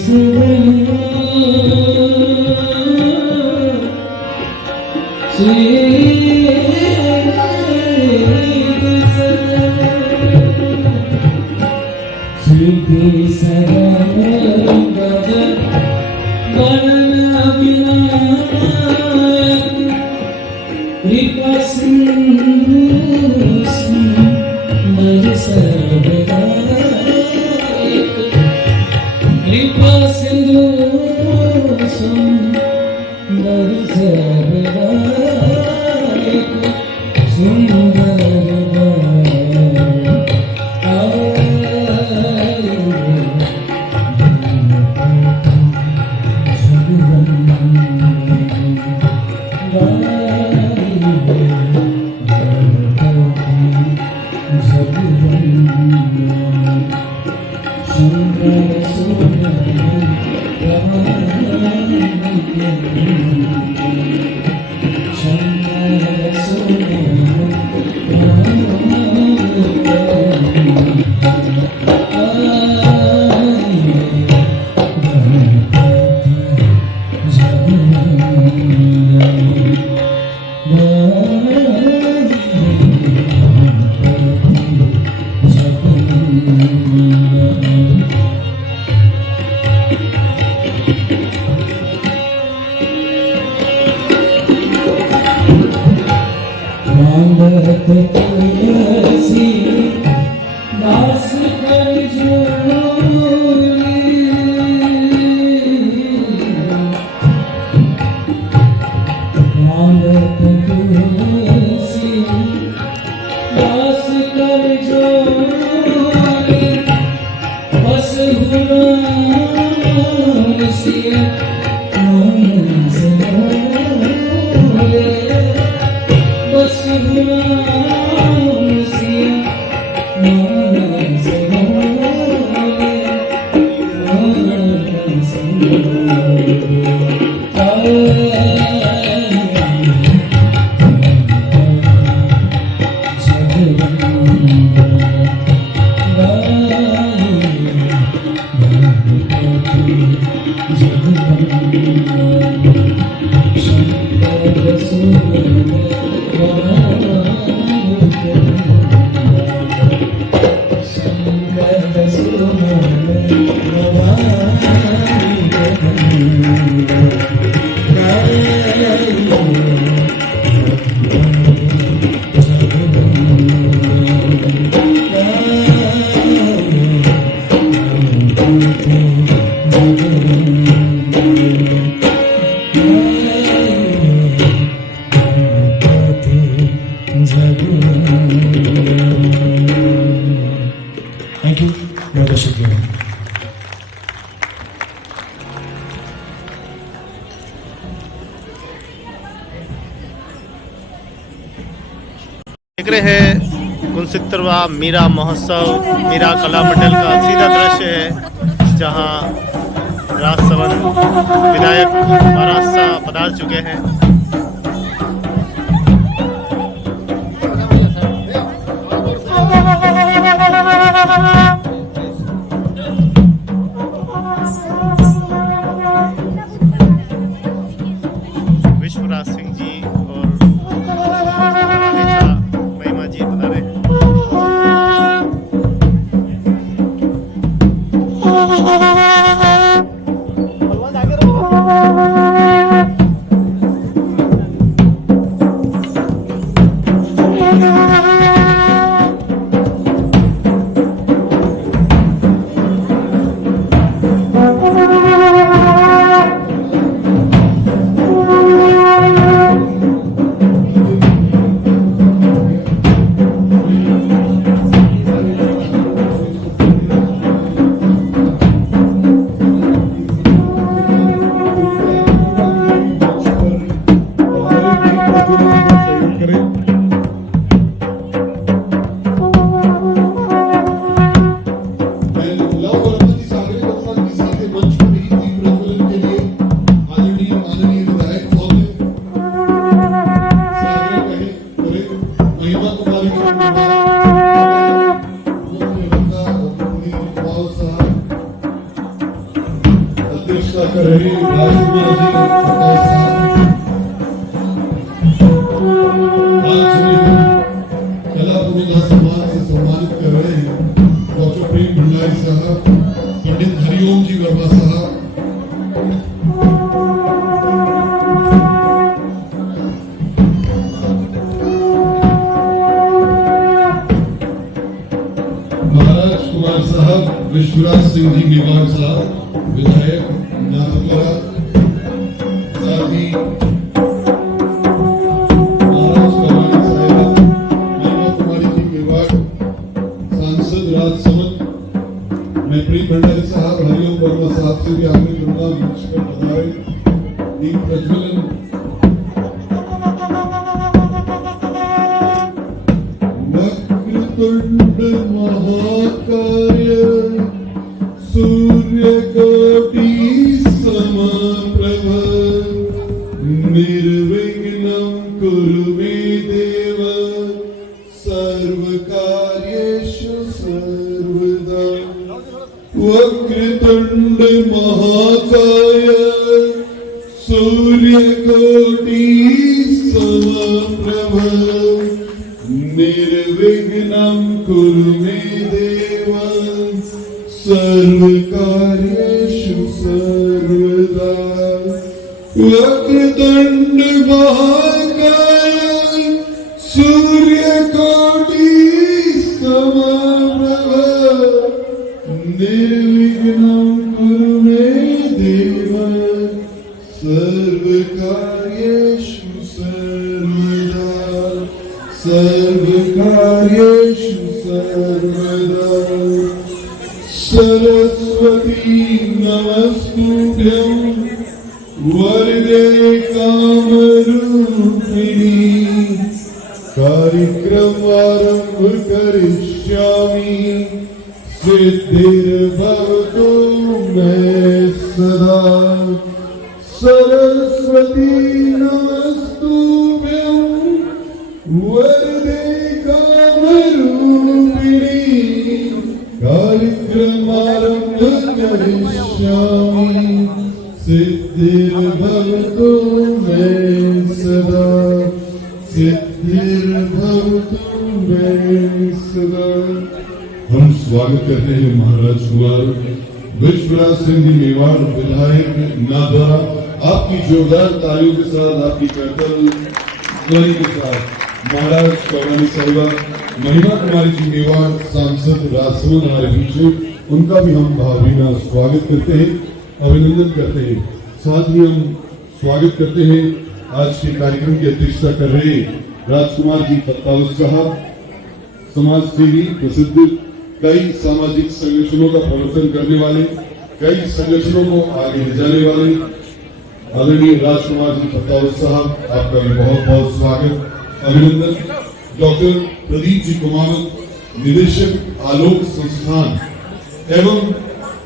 देख रहे हैं 69वां मीरा महोत्सव मीरा कला मंडल का सीधा दृश्य है, जहां राजसमंद विधायक महाराज साहब पधार चुके हैं। विश्वराज सिंह जी मेवाड़ साहब विधायक नाथद्वारा, साथ ही महाराज कमानी साहिबा महिमा कुमारी जी मेवाड़, सांसद राजसमंद, मैं प्रीत भंडारी साहब, हरिओम वर्मा साहब से भी आगे जुड़ना मंच पर पधारे, दीप प्रज्वलन वक्रतुंड महाकाय सूर्यकोटि समप्रभ निर्विघ्नं कुरु मे देव सर्वकार्येषु सर्वदा। वक्रतुंड महाकाय सूर्यकोटि समप्रभ निर्विघ्नं कुरु मे देव सर्वकार्येषु सर्वदा। वक्रतुंड महाकाय सूर्यकोटि समप्रभ निर्विघ्नं कुरु मे देव सर्वकार्येषु सर्वदा। सर्वकार्येषु सर्वदा। सरस्वती नमस्तुभ्यं वरदे कामरूपिणी। कार्यक्रमारम्भ करिष्यामि सिद्धिर्भवतु मे सदा। सरस्वती नमस्तुभ्यं वरदे कामरूपिणी। कार्यक्रमारम्भ करिष्यामि सिद्धिर्भवतु मे सदा। सिद्धिर्भवतु मे सदा। हम स्वागत करते हैं महाराज कुमार विश्वराज सिंह जी मेवाड़ विधायक नाथद्वारा। आपकी जोरदार तालियों के साथ, आपकी करतल ध्वनि के साथ महाराज कमानी साहिबा महिमा कुमारी जी मेवाड़ सांसद राजसमंद हमारे बीच में, उनका भी हम भावभीना स्वागत करते हैं, अभिनंदन करते हैं। साथ ही हम स्वागत करते हैं आज के कार्यक्रम की अध्यक्षता कर रहे राजकुमार जी फत्तावत साहब, समाज सेवी, प्रसिद्ध कई सामाजिक संगठनों का प्रवर्तन करने वाले, कई संगठनों को आगे ले जाने वाले आदरणीय राजकुमार जी फत्तावत साहब, आपका भी बहुत बहुत स्वागत, अभिनंदन। डॉक्टर प्रदीप जी कुमावत, निदेशक आलोक संस्थान एवं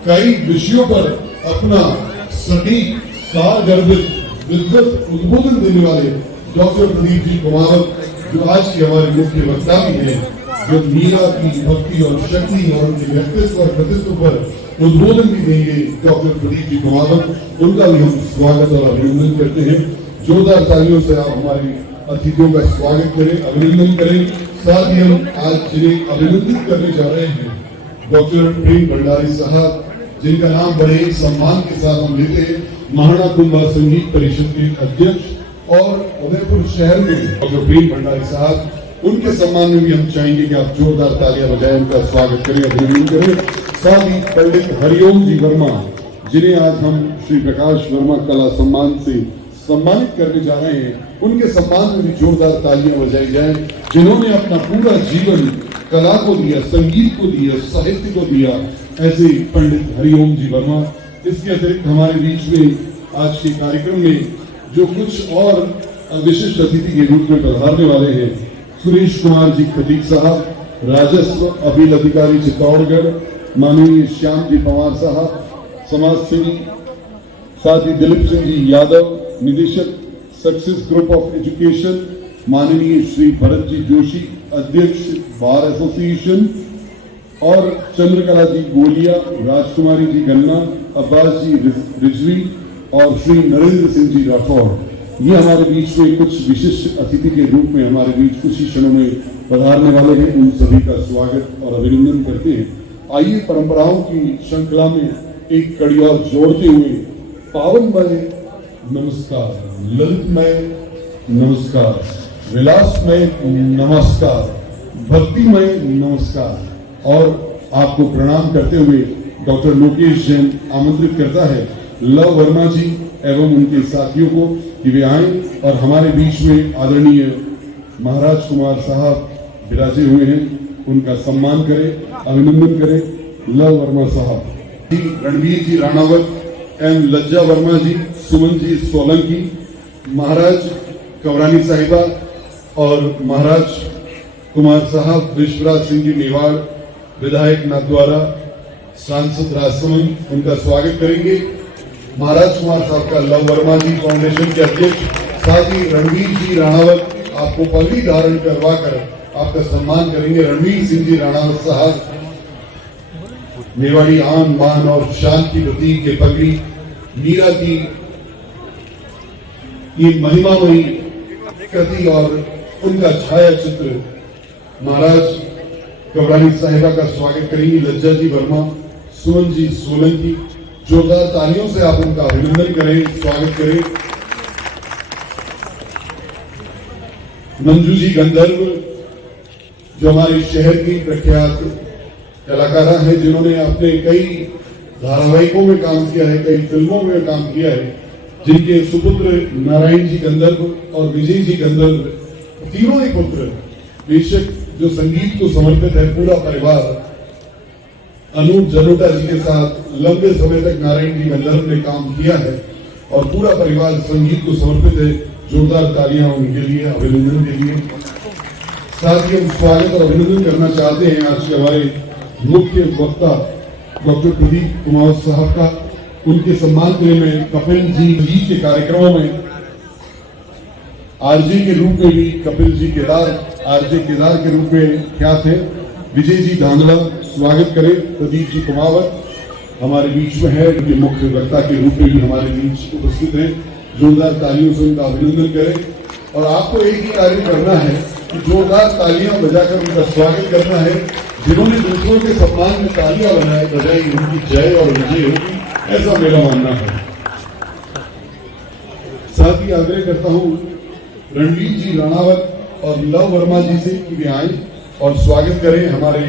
कई विषयों पर अपना सटीक सारगर्भित विद्वत उद्बोधन देने वाले डॉक्टर प्रदीप जी कुमावत, जो आज के हमारे मुख्य वक्ता भी हैं, जो मीरा की भक्ति और शक्ति और उनके व्यक्तित्व और कृतित्व पर उद्बोधन भी देंगे डॉक्टर प्रदीप जी कुमावत, उनका भी हम स्वागत और अभिनंदन करते हैं। जोरदार तालियों से आप हमारे अतिथियों का स्वागत करें, अभिनंदन करें। साथ ही हम आज जिन्हें अभिनंदित करने जा रहे हैं डॉक्टर प्रीत भंडारी साहब, जिनका नाम बड़े सम्मान के साथ हम लेते हैं, महाराणा कुंभा संगीत परिषद के अध्यक्ष और उदयपुर शहर में डॉक्टर प्रीत भंडारी साहब, उनके सम्मान में भी हम चाहेंगे कि आप जोरदार तालियां बजाएं, उनका स्वागत करें, अभिनंदन करें। साथ ही पंडित हरिओम जी वर्मा, जिन्हें आज हम श्री प्रकाश वर्मा कला सम्मान से सम्मानित करने जा रहे हैं, उनके सम्मान में भी जोरदार तालियां बजाई जाएं, जिन्होंने अपना पूरा जीवन कला को दिया, संगीत को दिया, साहित्य को दिया, ऐसे पंडित हरिओम जी वर्मा। इसके अतिरिक्त हमारे बीच में आज के कार्यक्रम में जो कुछ और विशिष्ट अतिथि के रूप में पधारने वाले हैं, सुरेश कुमार जी खटीक साहब, राजस्व अपील अधिकारी चित्तौड़गढ़, माननीय श्याम जी पवार साहब, समाज सेवी, साथ ही दिलीप सिंह जी यादव, निदेशक सक्सेस ग्रुप ऑफ एजुकेशन, माननीय श्री भरत जी जोशी, अध्यक्ष बार एसोसिएशन, और चंद्रकला जी गोलिया, राजकुमारी जी गन्ना, अब्बास जी रिजवी और श्री नरेंद्र सिंह जी राठौड़, ये हमारे बीच में कुछ विशिष्ट अतिथि के रूप में हमारे बीच कुछ ही क्षणों में पधारने वाले हैं। उन सभी का स्वागत और अभिनंदन करते हैं। आइए परंपराओं की श्रृंखला में एक कड़ी और जोड़ते हुए पावनमय नमस्कार, ललितमय नमस्कार, विलासमय नमस्कार, भक्तिमय नमस्कार और आपको प्रणाम करते हुए डॉक्टर लोकेश जैन आमंत्रित करता है लव वर्मा जी एवं उनके साथियों को कि वे आए और हमारे बीच में आदरणीय महाराज कुमार साहब विराजे हुए हैं, उनका सम्मान करें, अभिनंदन करें। लव वर्मा साहब, रणवीर जी राणावत एवं लज्जा वर्मा जी, सुमन जी सोलंकी, महाराज कवरानी साहिबा और महाराज कुमार साहब, विश्वराज सिंह जी मेवाड़, विधायक नाथद्वारा, सांसद राजसमंद, उनका स्वागत करेंगे। महाराज कुमार साहब का लव वर्मा जी फाउंडेशन के अध्यक्ष, साथ ही रणवीर जी राणावत आपको पगड़ी धारण करवा कर आपका सम्मान करेंगे। रणवीर सिंह जी राणावत साहब मेवाड़ी आन मान और शान की प्रतीक के पगड़ी, मीरा की ये महिमामयी कृति और उनका छाया चित्र महाराज कवरानी साहिबा का स्वागत करेंगी। लज्जा जी वर्मा, सुमन जी सोलंकी, जोरदार तालियों से आप उनका अभिनंदन करें, स्वागत करें। मंजू जी गंधर्व, जो हमारे शहर की प्रख्यात कलाकारा है, जिन्होंने अपने कई धारावाहिकों में काम किया है, कई फिल्मों में काम किया है, जिनके सुपुत्र नारायण जी गंधर्व और विजय जी गंधर्व, तीनों ही पुत्र बेशक जो संगीत को समर्पित है। पूरा परिवार अनूप जलोटा जी के साथ लंबे समय तक नारायण जी गंधर्व ने काम किया है और पूरा परिवार संगीत को समर्पित है। जोरदार तालियां उनके लिए, अभिनंदन के लिए। साथ ही हम स्वागत और अभिनंदन करना चाहते हैं आज के हमारे मुख्य वक्ता डॉक्टर प्रदीप कुमार साहब का। उनके सम्मान के लिए मैं कपिल जी के कार्यक्रमों में आरजे के रूप में भी, कपिल जी केदार, आरजे केदार के रूप में ख्यात है। विजय जी धांधला, स्वागत करें। प्रदीप जी कुमावत हमारे बीच में है, उनके मुख्य वक्ता के रूप में भी हमारे बीच उपस्थित हैं। जोरदार तालियों से उनका अभिनंदन करें। और आपको एक ही कार्य करना है कि जोरदार तालियां बजाकर उनका स्वागत करना है। जिन्होंने दूसरों के सम्मान में तालियां बजाई, उनकी जय और विजय होगी, ऐसा मेरा मानना है। साथ ही आग्रह करता हूं रणवीर जी राणावत और लव वर्मा जी से कि वे आए और स्वागत करें हमारे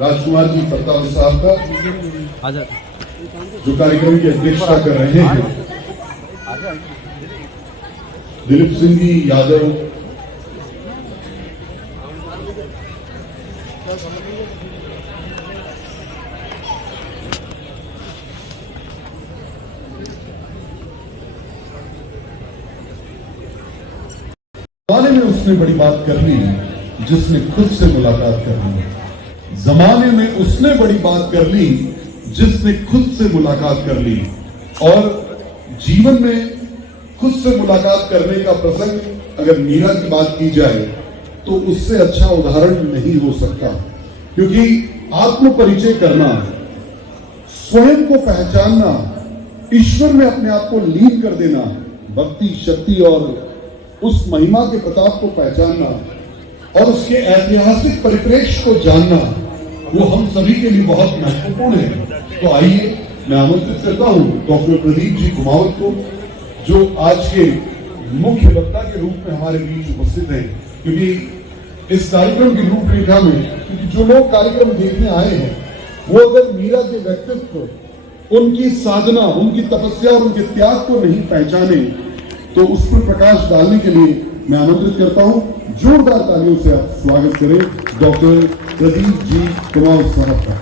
राजकुमार जी प्रताप साहब का, जो कार्यक्रम की अध्यक्षता कर रहे हैं। दिलीप सिंह जी यादव, जमाने में उसने बड़ी बात कर ली जिसने खुद से मुलाकात कर ली। जमाने में उसने बड़ी बात कर ली जिसने खुद से मुलाकात कर ली। और जीवन में खुद से मुलाकात करने का प्रसंग अगर मीरा की बात की जाए तो उससे अच्छा उदाहरण नहीं हो सकता। क्योंकि आत्म परिचय करना, स्वयं को पहचानना, ईश्वर में अपने आप को लीन कर देना, भक्ति शक्ति और उस महिमा के प्रताप को पहचानना और उसके ऐतिहासिक परिप्रेक्ष्य को जानना, वो हम सभी के लिए बहुत महत्वपूर्ण है। तो आइए मैं आमंत्रित करता हूं डॉक्टर प्रदीप जी कुमावत को, जो आज के मुख्य वक्ता के रूप में हमारे बीच उपस्थित हैं। क्योंकि इस कार्यक्रम की रूपरेखा में, क्योंकि जो लोग कार्यक्रम देखने आए हैं वो अगर मीरा के व्यक्तित्व, उनकी साधना, उनकी तपस्या और उनके त्याग को नहीं पहचाने तो उस पर प्रकाश डालने के लिए मैं आमंत्रित करता हूं। जोरदार तालियों से आप स्वागत करें डॉक्टर प्रदीप जी कुमार साहब का।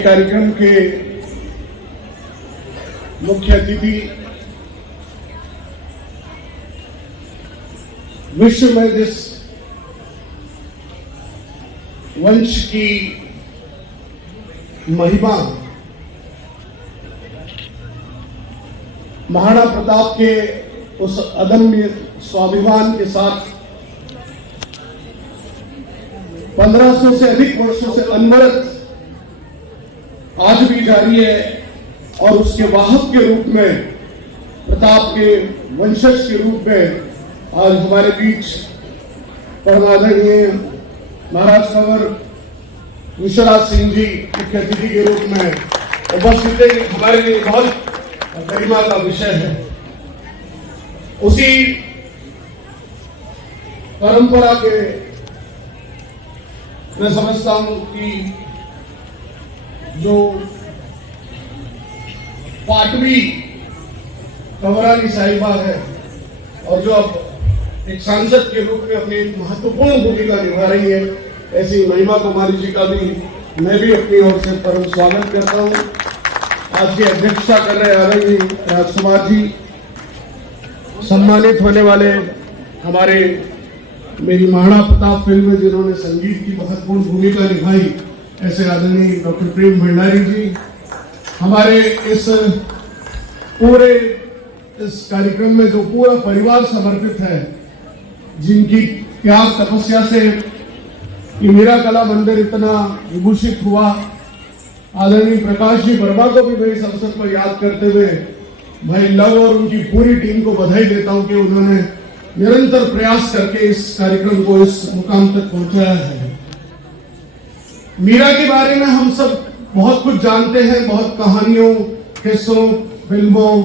कार्यक्रम के मुख्य अतिथि, विश्व में जिस वंश की महिमा महाराणा प्रताप के उस अदम्य स्वाभिमान के साथ 1500 से अधिक वर्षों से अनवरत आज भी जारी है और उसके वाहक के रूप में, प्रताप के वंशज के रूप में आज हमारे बीच परमादरणीय महाराज कंवर विश्वराज सिंह जी मुख्य अतिथि के रूप में उपस्थित है। हमारे लिए बहुत गरिमा का विषय है। उसी परंपरा के मैं समझता हूं कि जो पाटवी कंवरानी साहिबा है और जो अब एक सांसद के रूप में अपनी महत्वपूर्ण भूमिका निभा रही है, ऐसी महिमा कुमारी जी का भी मैं भी अपनी ओर से परम स्वागत करता हूँ। आज की अध्यक्षता कर रहे आदरणीय राजकुमार जी, सम्मानित होने वाले हमारे मेरी महाराणा प्रताप फिल्म में जिन्होंने संगीत की महत्वपूर्ण भूमिका निभाई, ऐसे आदरणीय डॉक्टर प्रेम भंडारी जी, हमारे इस पूरे इस कार्यक्रम में जो पूरा परिवार समर्पित है, जिनकी त्याग तपस्या से ये मीरा कला मंदिर इतना विभूषित हुआ, आदरणीय प्रकाश जी वर्मा को भी मैं इस अवसर पर याद करते हुए भाई लव और उनकी पूरी टीम को बधाई देता हूं कि उन्होंने निरंतर प्रयास करके इस कार्यक्रम को इस मुकाम तक पहुंचाया है। मीरा के बारे में हम सब बहुत कुछ जानते हैं, बहुत कहानियों, किस्सों, फिल्मों,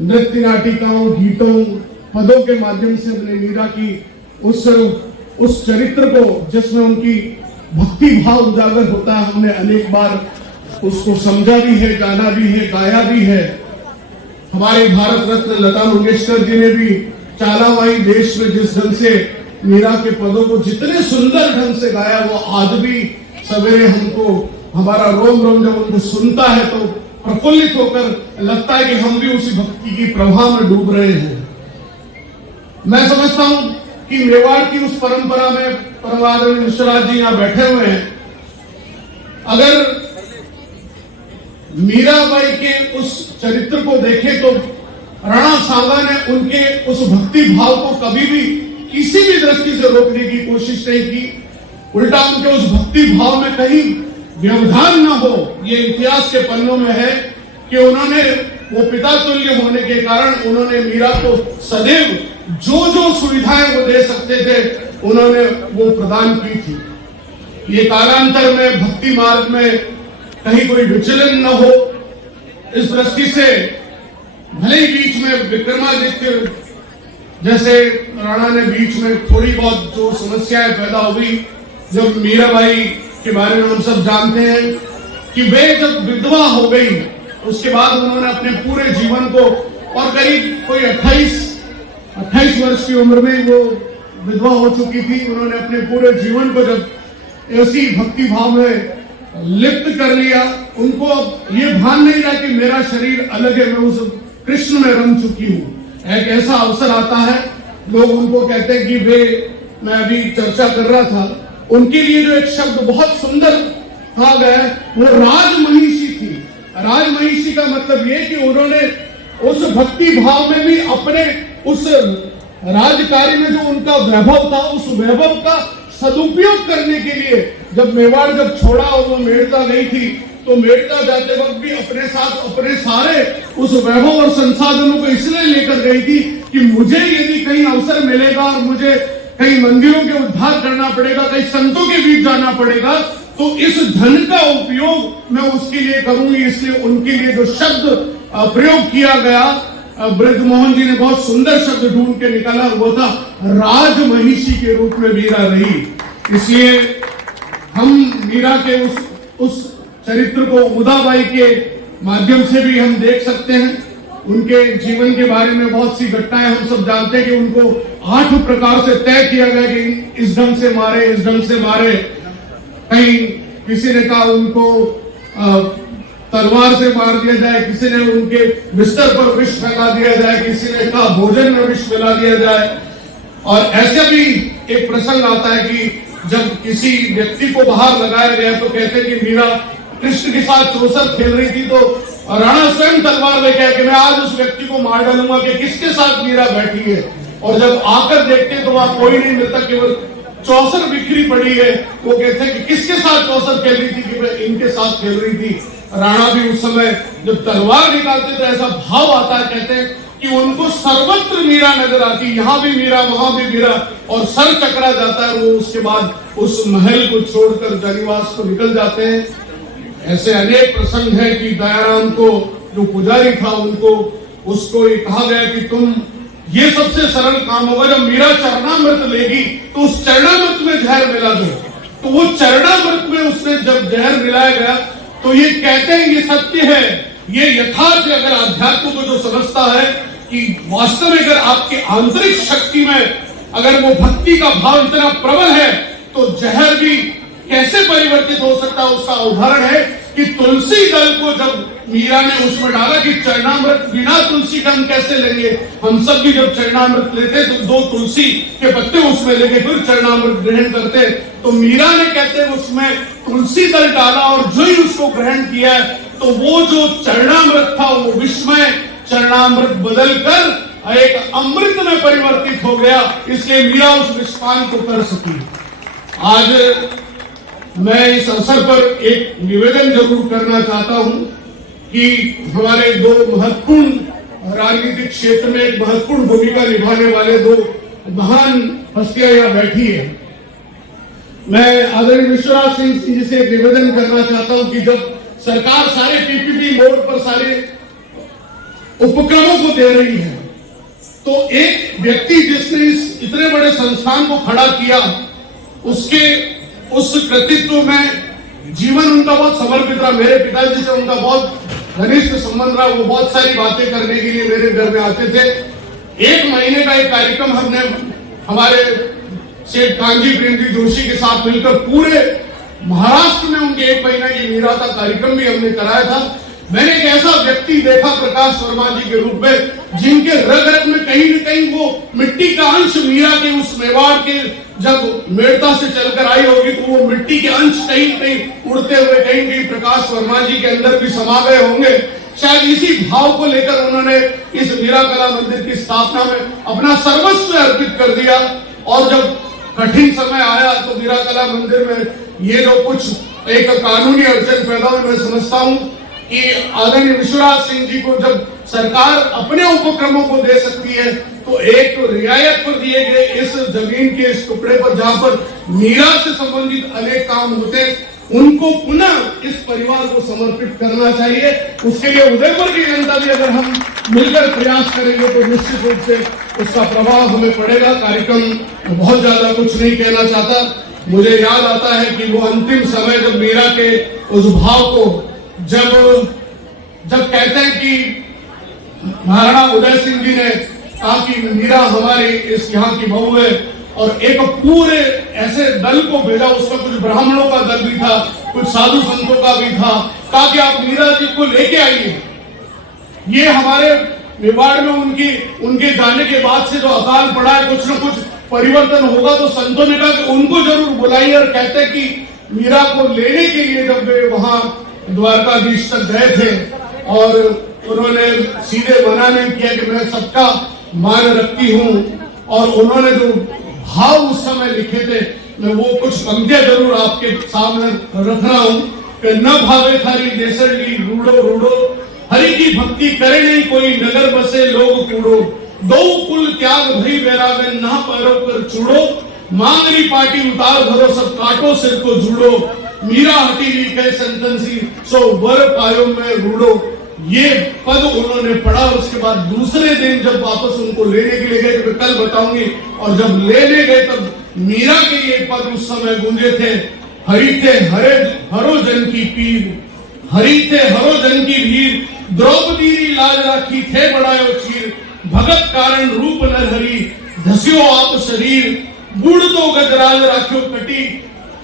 नृत्य नाटिकाओं, गीतों, पदों के माध्यम से हमने मीरा की उस चरित्र को जिसमें उनकी भक्ति भाव उजागर होता है, हमने अनेक बार उसको समझा भी है, जाना भी है, गाया भी है। हमारे भारत रत्न लता मंगेशकर जी ने भी चालावाई देश में जिस ढंग से मीरा के पदों को जितने सुंदर ढंग से गाया, वो आज भी सवेरे हमको हमारा रोम रोम जब उनको सुनता है तो प्रफुल्लित होकर लगता है कि हम भी उसी भक्ति की प्रवाह में डूब रहे हैं। मैं समझता हूं कि मेवाड़ की उस परंपरा में परमादरणीय मिश्रा जी यहाँ बैठे हुए हैं, अगर मीराबाई के उस चरित्र को देखें तो राणा सांगा ने उनके उस भक्ति भाव को कभी भी किसी भी दृष्टि से रोकने की कोशिश नहीं की, उल्टा उनके उस भक्ति भाव में कहीं व्यवधान न हो। ये इतिहास के पन्नों में है कि उन्होंने वो पिता तुल्य होने के कारण उन्होंने मीरा को सदैव जो सुविधाएं वो दे सकते थे उन्होंने वो प्रदान की थी। ये कालांतर में भक्ति मार्ग में कहीं कोई विचलन न हो, इस दृष्टि से भले ही बीच में विक्रमादित्य जैसे राणा ने बीच में थोड़ी बहुत जो समस्याएं पैदा हुई, जब मीराबाई के बारे में हम सब जानते हैं कि वे जब विधवा हो गई, उसके बाद उन्होंने अपने पूरे जीवन को, और करीब कोई 28 वर्ष की उम्र में वो विधवा हो चुकी थी, उन्होंने अपने पूरे जीवन को जब ऐसी भक्ति भाव में लिप्त कर लिया, उनको ये भान नहीं रहा कि मेरा शरीर अलग है, मैं उस कृष्ण में रम चुकी हूँ। एक ऐसा अवसर आता है, लोग उनको कहते हैं कि वे, मैं अभी चर्चा कर रहा था, उनके लिए जो एक शब्द बहुत सुंदर कहा गया है वो राजमहिषी थी। राजमहिषी का मतलब ये कि उन्होंने उस भक्ति भाव में भी अपने उस राजकार्य में जो उनका वैभव था, उस वैभव का सदुपयोग करने के लिए जब मेवाड़ जब छोड़ा और वो मेड़ता गई थी, तो मेड़ता जाते वक्त भी अपने साथ अपने सारे उस वैभव और संसाधनों को इसलिए लेकर गई थी कि मुझे यदि कहीं अवसर मिलेगा और मुझे कहीं मंदिरों के उद्धार करना पड़ेगा, कहीं संतों के बीच जाना पड़ेगा, तो इस धन का उपयोग मैं उसके लिए करूंगी। इसलिए उनके लिए जो शब्द प्रयोग किया गया, ब्रजमोहन जी ने बहुत सुंदर शब्द ढूंढ के निकाला, वो था राजमहिषी के रूप में मीरा रही। इसलिए हम मीरा के उस चरित्र को उदाबाई के माध्यम से भी हम देख सकते हैं। उनके जीवन के बारे में बहुत सी घटनाएं हम सब जानते हैं कि उनको 8 प्रकार से तय किया गया कि इस ढंग से मारे, इस ढंग से मारे। कहीं किसी ने कहा उनको तलवार से मार दिया जाए, किसी ने उनके बिस्तर पर विष फैला दिया जाए, किसी ने कहा भोजन में विष मिला दिया जाए। और ऐसे भी एक प्रसंग आता है कि जब किसी व्यक्ति को बाहर लगाया गया तो कहते हैं कि मीरा कृष्ण के साथ चौसर खेल रही थी, तो राणा स्वयं तलवार लेके आया कि मैं आज उस व्यक्ति को मार डालूंगा कि किसके साथ मीरा बैठी है। और जब आकर देखते हैं तो वहां कोई नहीं मिलता, केवल चौसर बिखरी पड़ी है। वो कहते हैं कि किसके साथ चौसर खेल रही थी, कि मैं इनके साथ खेल रही थी। राणा भी उस समय जब तलवार निकालते तो ऐसा भाव आता है, कहते हैं कि उनको सर्वत्र मीरा नजर आती, यहाँ भी मीरा, वहां भी मीरा, और सर टकरा जाता है। वो उसके बाद उस महल को छोड़कर जनिवास को निकल जाते हैं। ऐसे अनेक प्रसंग है कि दयाराम को जो पुजारी था उनको उसको ये कहा गया कि तुम ये सबसे सरल काम होगा, जब मीरा चरणामृत लेगी तो उस चरणामृत में जहर मिला दो। तो वो चरणामृत में उसने जब जहर मिलाया गया तो ये कहते हैं ये सत्य है, ये यथार्थ है। अगर अध्यात्म को जो समझता है कि वास्तव में अगर आपके आंतरिक शक्ति में अगर वो भक्ति का भाव इतना प्रबल है तो जहर भी कैसे परिवर्तित हो सकता है। उसका उदाहरण है कि तुलसी दल को जब मीरा ने उसमें डाला कि चरणामृत बिना तुलसी का हम कैसे लेंगे, हम सब भी जब चरणामृत लेते तो 2 तुलसी के पत्ते उसमें लेके फिर चरणामृत ग्रहण करते, तो मीरा ने कहते उसमें तुलसी दल डाला और जो ही उसको ग्रहण किया तो वो जो चरणामृत था वो विस्मय चरणामृत बदलकर एक अमृत में परिवर्तित हो गया। इसलिए मीरा उस विस्पान को कर सकी। आज मैं इस अवसर पर एक निवेदन जरूर करना चाहता हूं कि हमारे 2 महत्वपूर्ण राजनीतिक क्षेत्र में एक महत्वपूर्ण भूमिका निभाने वाले 2 महान हस्तियां यहां बैठी है। मैं आदरणीय विश्वराज सिंह जी से एक निवेदन करना चाहता हूं कि जब सरकार सारे पीपीपी मोड पर सारे उपक्रमों को दे रही है तो एक व्यक्ति जिसने इस इतने बड़े संस्थान को खड़ा किया उसके उस कृतित्व में जीवन उनका बहुत समर्पित रहा। मेरे पिताजी से उनका बहुत घनिष्ठ संबंध रहा। वो बहुत सारी बातें करने के लिए मेरे घर में आते थे। 1 महीने का एक कार्यक्रम हमने हमारे सेठ कांजी प्रेमजी जोशी के साथ मिलकर पूरे महाराष्ट्र में उनके 1 महीना की मीरा का कार्यक्रम भी हमने कराया था। मैंने एक ऐसा व्यक्ति देखा प्रकाश वर्मा जी के रूप में जिनके रग रग में कहीं न कहीं वो मिट्टी का अंश मीरा के उस मेवाड़ के जब मेड़ता से चलकर आई होगी तो वो मिट्टी के अंश कहीं न कहीं उड़ते हुए कहीं कहीं प्रकाश वर्मा जी के अंदर भी समा गए होंगे। शायद इसी भाव को लेकर उन्होंने इस मीरा कला मंदिर की स्थापना में अपना सर्वस्व अर्पित कर दिया। और जब कठिन समय आया तो मीरा कला मंदिर में ये जो कुछ एक कानूनी अड़चन पैदा हुई, मैं समझता हूं कि आदरणीय विश्वराज सिंह जी को जब सरकार अपने उपक्रमों को दे सकती है तो एक तो रियायत पर दिए गए इस जमीन के इस टुकड़े पर जहां पर मीरा से संबंधित अनेक काम होते उनको पुनः इस परिवार को समर्पित करना चाहिए। उसके लिए उदयपुर की जनता भी अगर हम मिलकर प्रयास करेंगे तो निश्चित रूप से उसका प्रभाव हमें पड़ेगा। कार्यक्रम बहुत ज्यादा कुछ नहीं कहना चाहता। मुझे याद आता है कि वो अंतिम समय जब मीरा के उस भाव को जब कहते हैं कि महाराणा उदय सिंह जी ने कहा कि मीरा हमारी इस यहाँ की बहू है और एक पूरे ऐसे दल को भेजा, उसमें कुछ ब्राह्मणों का दल भी था, कुछ साधु संतों का भी था, कहा कि आप मीरा जी को लेके आइए। ये हमारे मेवाड़ में उनके जाने के बाद से जो अकाल पड़ा है कुछ न कुछ परिवर्तन होगा, तो संतों ने कहा कि उनको जरूर बुलाइए। और कहते कि मीरा को लेने के लिए जब वे वहां द्वारकाधीश तक गए थे और उन्होंने सीधे मना नहीं किया कि मैं सबका मान रखती हूं, और उन्होंने जो भाव उस समय लिखे थे मैं वो कुछ पंक्तियां जरूर आपके सामने रख रहा हूं कि न भावे थारी देसरली रूडो रूडो, हरि की भक्ति करे नहीं कोई नगर बसे लोग कूड़ो, 2 कुल त्याग भई वैरागन ना पैरों कर चूड़ो, मांगरी पाटी उतार भरो सब काटो सिर को जूड़ो, मीरा हटी ली कह संतनसी सो वर पायो में रूडो। ये पद उन्होंने पढ़ा। उसके बाद दूसरे दिन जब वापस उनको लेने के लिए गए, मैं कल बताऊंगी, और जब लेने गए तब मीरा के ये पद उस समय गूंजे थे, हरि थे हरो जन की पीर, हरि थे हरो जन की भीर, द्रौपदी लाज राखी थे बढ़ायो चीर, भगत कारण रूप नर हरि धस्यो आप शरीर, बूढ़ तो गजराज राख्यो कटी,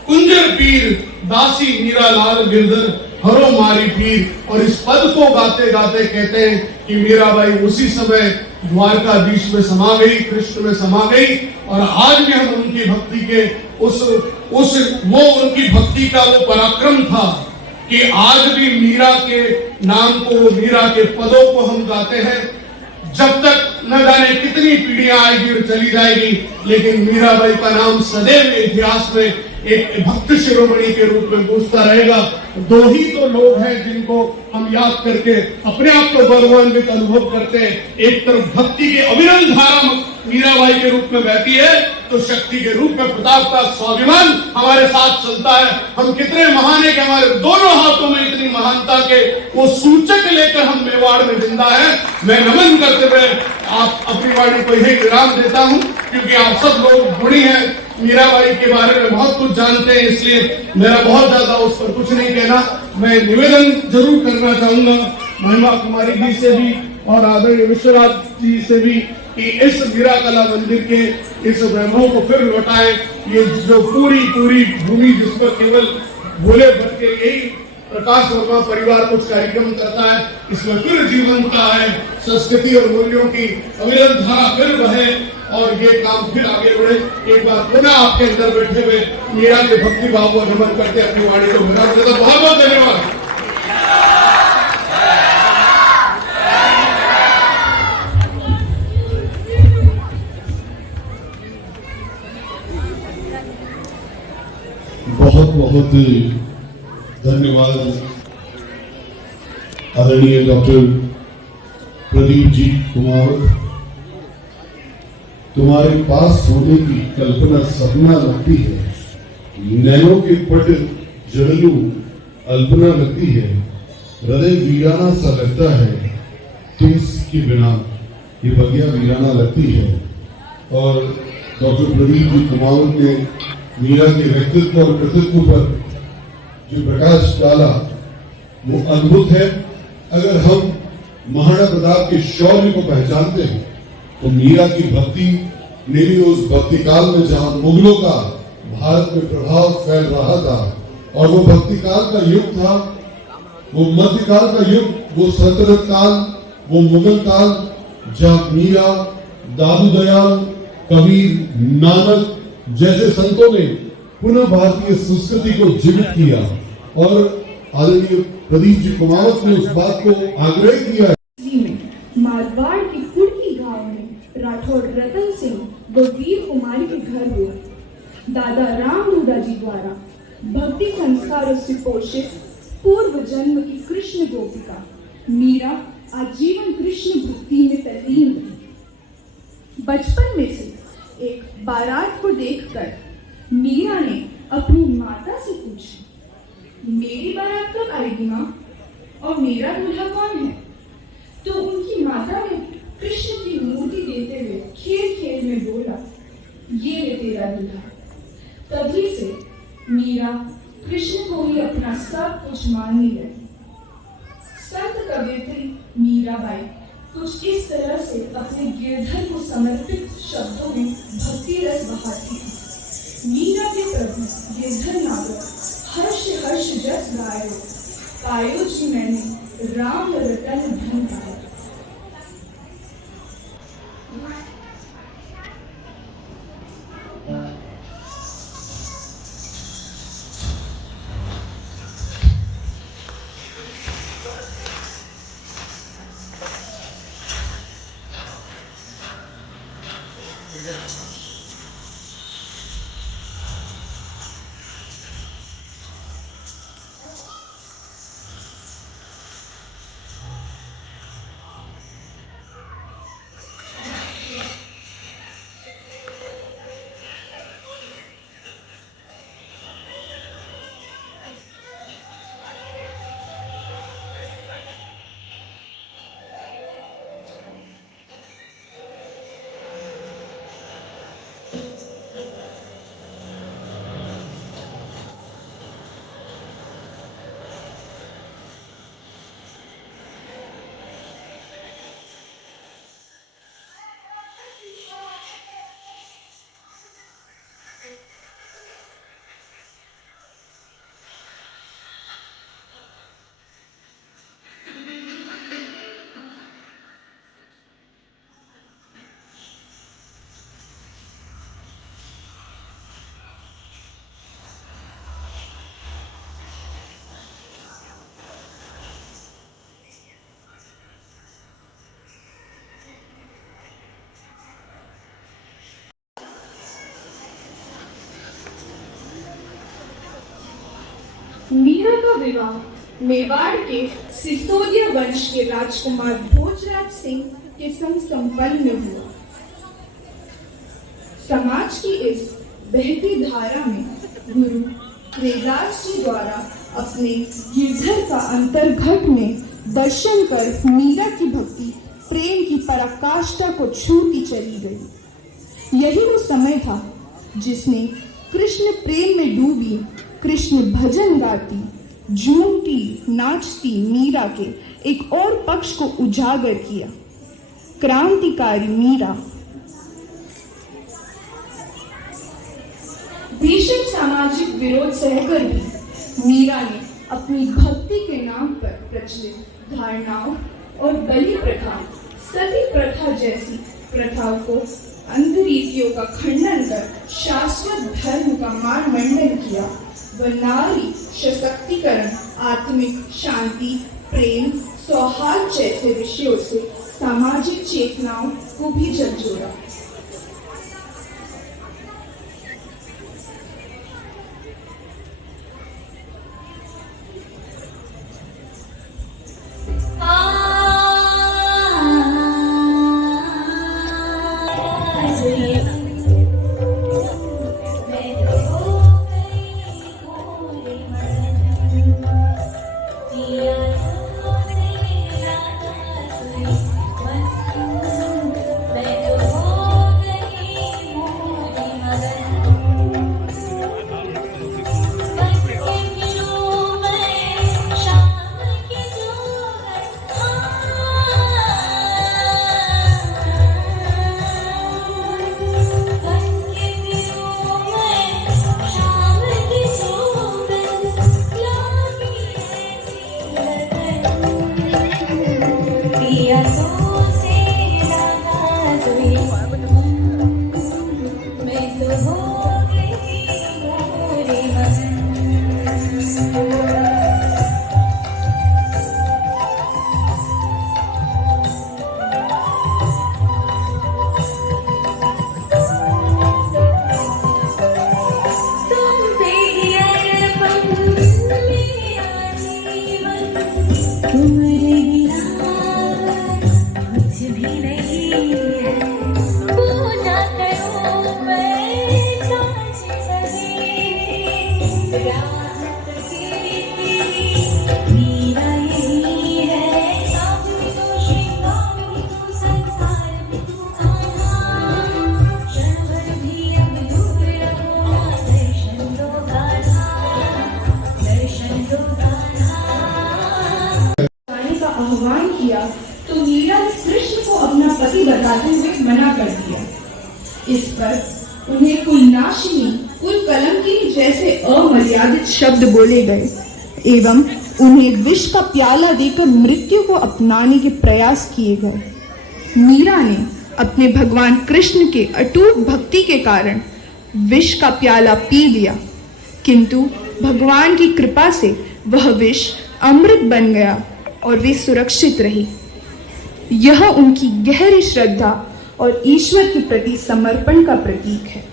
कुंजर पीर दासी मीरा लाल गिरधर हरो मारी पीर। और इस पद को गाते गाते कहते हैं कि मीराबाई उसी समय द्वारकाधीश में समा गई, कृष्ण में समा गई। और आज भी हम उनकी भक्ति के वो उनकी भक्ति का वो पराक्रम था कि आज भी मीरा के नाम को, मीरा के पदों को हम गाते हैं। जब तक न जाने कितनी पीढ़ियां आएगी और चली जाएगी, लेकिन मीराबाई का नाम सदैव इतिहास में एक भक्त शिरोमणि के रूप में गूंजता रहेगा। 2 ही तो लोग हैं जिनको हम याद करके अपने आप को गौरवान्वित अनुभव करते हैं। एक तरफ भक्ति की अविरल धारा मीराबाई के रूप में बहती है, तो शक्ति के रूप में प्रताप का स्वाभिमान हमारे साथ चलता है। हम कितने महान है कि हमारे दोनों हाथों में इतनी महानता के वो सूचक लेकर हम मेवाड़ में जिंदा है। मैं नमन करते हुए आप अपनी वाणी को यही विराम देता हूं, क्योंकि आप सब लोग गुणी हैं, मीराबाई के बारे में बहुत कुछ जानते हैं, इसलिए मेरा बहुत ज्यादा उस पर कुछ नहीं कहना। मैं निवेदन जरूर करना चाहूंगा महिमा कुमारी जी से भी और आदरणीय विश्वनाथ जी से भी कि इस मीरा कला मंदिर के इस वैभव को फिर लौटाएं। ये जो पूरी भूमि जिस पर केवल भोले भर के यही प्रकाश वर्मा परिवार कुछ कार्यक्रम करता है, इसमें फिर जीवंतता है, संस्कृति और मूल्यों की अविरत धारा फिर बहे और ये काम फिर आगे बढ़े। एक बार पुनः आपके अंदर बैठे हुए मीरा के भक्ति भाव को नमन करते अपनी वाणी को विराम देता हूं। बहुत बहुत धन्यवाद। बहुत बहुत धन्यवाद आदरणीय डॉक्टर प्रदीप जी कुमावत। तुम्हारे पास होने की कल्पना सपना लगती है, नैनों के पट जड़लू अल्पना लगती है, हृदय वीराना सा लगता है, तुम इसके बिना ये बगिया वीराना लगती है। और डॉक्टर प्रदीप जी कुमावत ने मीरा के व्यक्तित्व और कृतित्व पर जो प्रकाश डाला वो अद्भुत है। अगर हम महाराणा प्रताप के शौर्य को पहचानते हैं तो मीरा की भक्ति ने भी उस भक्ति काल में जहां मुगलों का भारत में प्रभाव फैल रहा था और वो भक्ति काल का युग था, वो मध्यकाल का युग, वो सल्तनत काल, वो मुगल काल जहां मीरा, दादू दयाल, कबीर, नानक जैसे संतों ने पुनः भारतीय संस्कृति को जीवित किया और आदरणीय प्रदीप जी कुमावत ने उस बात को आग्रह किया। मारवाड़ के कुर्की गांव में राठौर रतन सिंह व वीर कुमारी के घर हुआ। दादा राम लूडा जी द्वारा भक्ति संस्कारों से पोषित पूर्व जन्म की कृष्ण गोपिका मीरा आजीवन कृष्ण भक्ति में तल्लीन रही। बचपन में से एक बारात को देखकर मीरा ने अपनी माता से पूछा, मेरी बारात कब आएगी माँ और मेरा दूल्हा कौन है? तो उनकी माता ने कृष्ण की मूर्ति देते हुए खेल खेल में बोला, ये ले तेरा दूल्हा। तभी से मीरा कृष्ण को ही अपना सब कुछ मानने लगी। संत कवयित्री मीराबाई कुछ इस तरह से अपने गिरधर को समर्पित शब्दों में भक्ति रस बहाती थी। मीरा के प्रभु गिरधर नागर हर्ष हर्ष जस गायो, पायो जी मैंने राम रतन धन पाया। मीरा का विवाह मेवाड़ के सिसोदिया वंश के राजकुमार भोजराज सिंह के संग संपन्न हुआ। समाज की इस बहती धारा में गुरु रेदास जी द्वारा अपने गिरधर का अंतर्घट में दर्शन कर मीरा की भक्ति प्रेम की पराकाष्ठा को छूती चली गई। यही वो समय था जिसने कृष्ण प्रेम में डूबी कृष्ण भजन गाती झूमती नाचती मीरा के एक और पक्ष को उजागर किया। क्रांतिकारी मीरा। भीषण सामाजिक विरोध सहकर भी मीरा ने अपनी भक्ति के नाम पर प्रचलित धारणाओं और बलि प्रथा, सती प्रथा जैसी प्रथाओं को अंधरीतियों का खंडन कर शाश्वत धर्म का मानमंडन किया व नारी सशक्तिकरण, आत्मिक शांति, प्रेम, सौहार्द जैसे विषयों से सामाजिक चेतनाओं को भी झकझोरा। आह्वान किया तो मीरा ने कृष्ण को अपना पति बताते हुए मना कर दिया। इस पर उन्हें कुलनाशिनी, कुल कलंकिनी जैसे अमर्यादित शब्द बोले गए एवं उन्हें विष का प्याला देकर मृत्यु को अपनाने के प्रयास किए गए। मीरा ने अपने भगवान कृष्ण के अटूट भक्ति के कारण विष का प्याला पी लिया, किंतु भगवान की कृपा से वह विष अमृत बन गया और वे सुरक्षित रही। यह उनकी गहरी श्रद्धा और ईश्वर के प्रति समर्पण का प्रतीक है।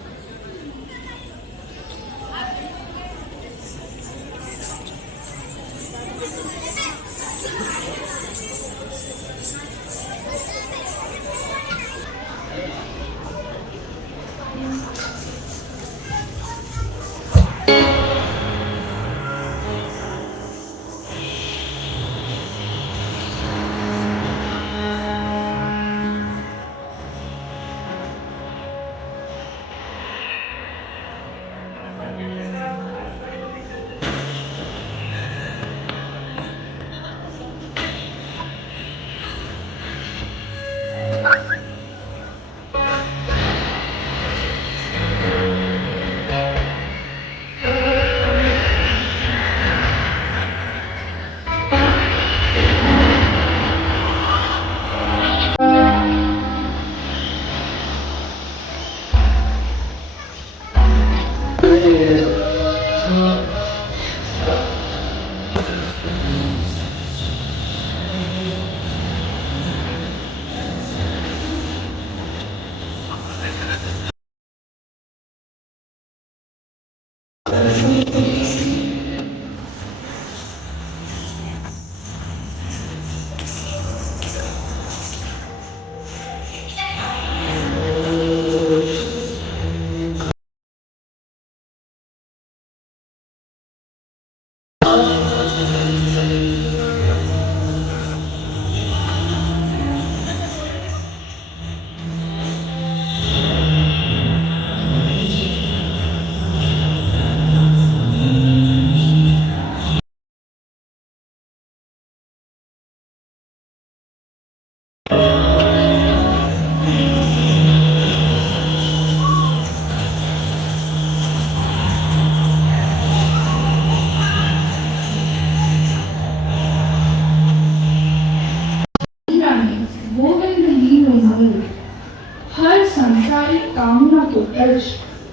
सांसारिक कामना को तज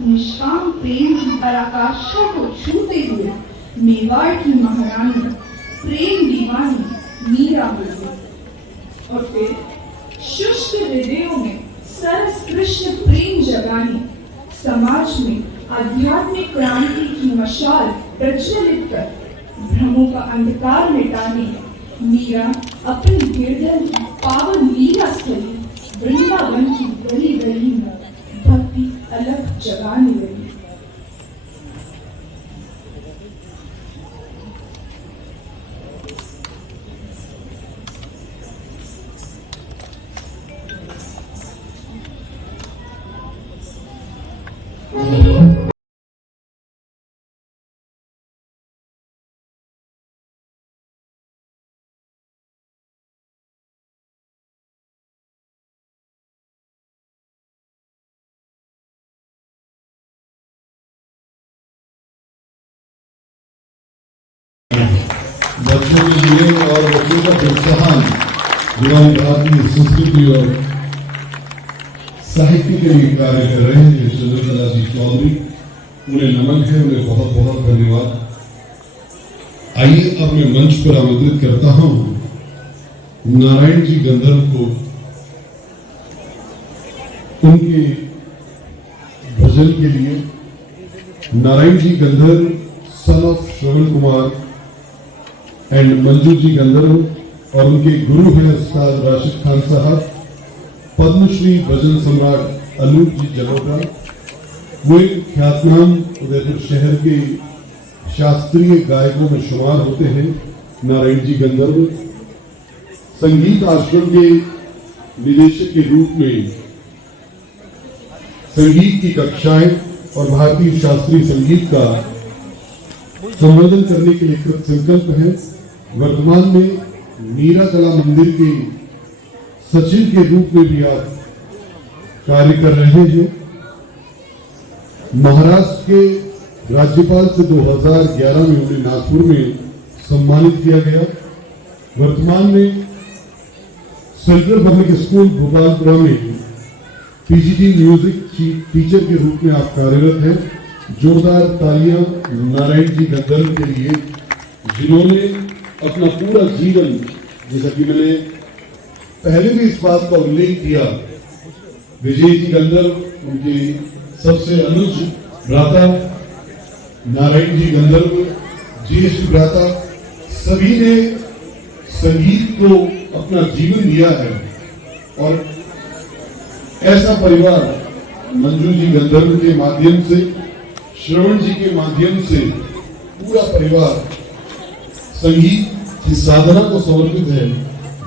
निष्काम प्रेम की पराकाष्ठा को छूते हुए मेवाड़ की महारानी प्रेम दीवानी मीरा हुई और फिर शुष्क हृदयों में सरस कृष्ण प्रेम जगाने समाज में आध्यात्मिक क्रांति की मशाल प्रज्वलित कर भ्रमों का अंधकार मिटाने मीरा अपनी हृदय की पावन लीला स्थली वृंदावन की गली गली में भक्ति अलग जगाने लगी। बच्चों के लिए और बच्चों का प्रोत्साहन दिवाली भारतीय संस्कृति और साहित्य के लिए कार्य कर रहे हैं चंद्रकला जी चौधरी, उन्हें नमन है, उन्हें बहुत बहुत धन्यवाद। आइए अब मैं मंच पर आमंत्रित करता हूं नारायण जी गंधर्व को उनके भजन के लिए। Narayan ji Gandharv son of Shravan Kumar and Manju ji Gandharv और उनके गुरु हैं उस्ताद राशिद खान साहब, पद्मश्री भजन सम्राट अनूप जी जलोटा। वो एक ख्यातनाम उदयपुर शहर के शास्त्रीय गायकों में शुमार होते हैं। नारायण जी गंधर्व संगीत आश्रम के निदेशक के रूप में संगीत की कक्षाएं और भारतीय शास्त्रीय संगीत का संवर्धन करने के लिए कृत संकल्प है। वर्तमान में मीरा कला मंदिर के सचिव के रूप में भी आप कार्य कर रहे हैं। महाराष्ट्र के राज्यपाल से 2011 में उन्हें नागपुर में सम्मानित किया गया। वर्तमान में सेंट्रल पब्लिक स्कूल भोपालपुरा में पीजीटी म्यूजिक टीचर के रूप में आप कार्यरत हैं। जोरदार तालियां नारायण जी गंधर्व के लिए, जिन्होंने अपना पूरा जीवन, जैसा कि मैंने पहले भी इस बात का उल्लेख किया, विजय जी गंधर्व उनके सबसे अनुज भ्राता, नारायण जी गंधर्व ज्येष्ठ भ्राता, सभी ने संगीत को अपना जीवन दिया है। और ऐसा परिवार मंजू जी गंधर्व के माध्यम से, श्रवण जी के माध्यम से पूरा परिवार संगीत की साधना को समर्पित है।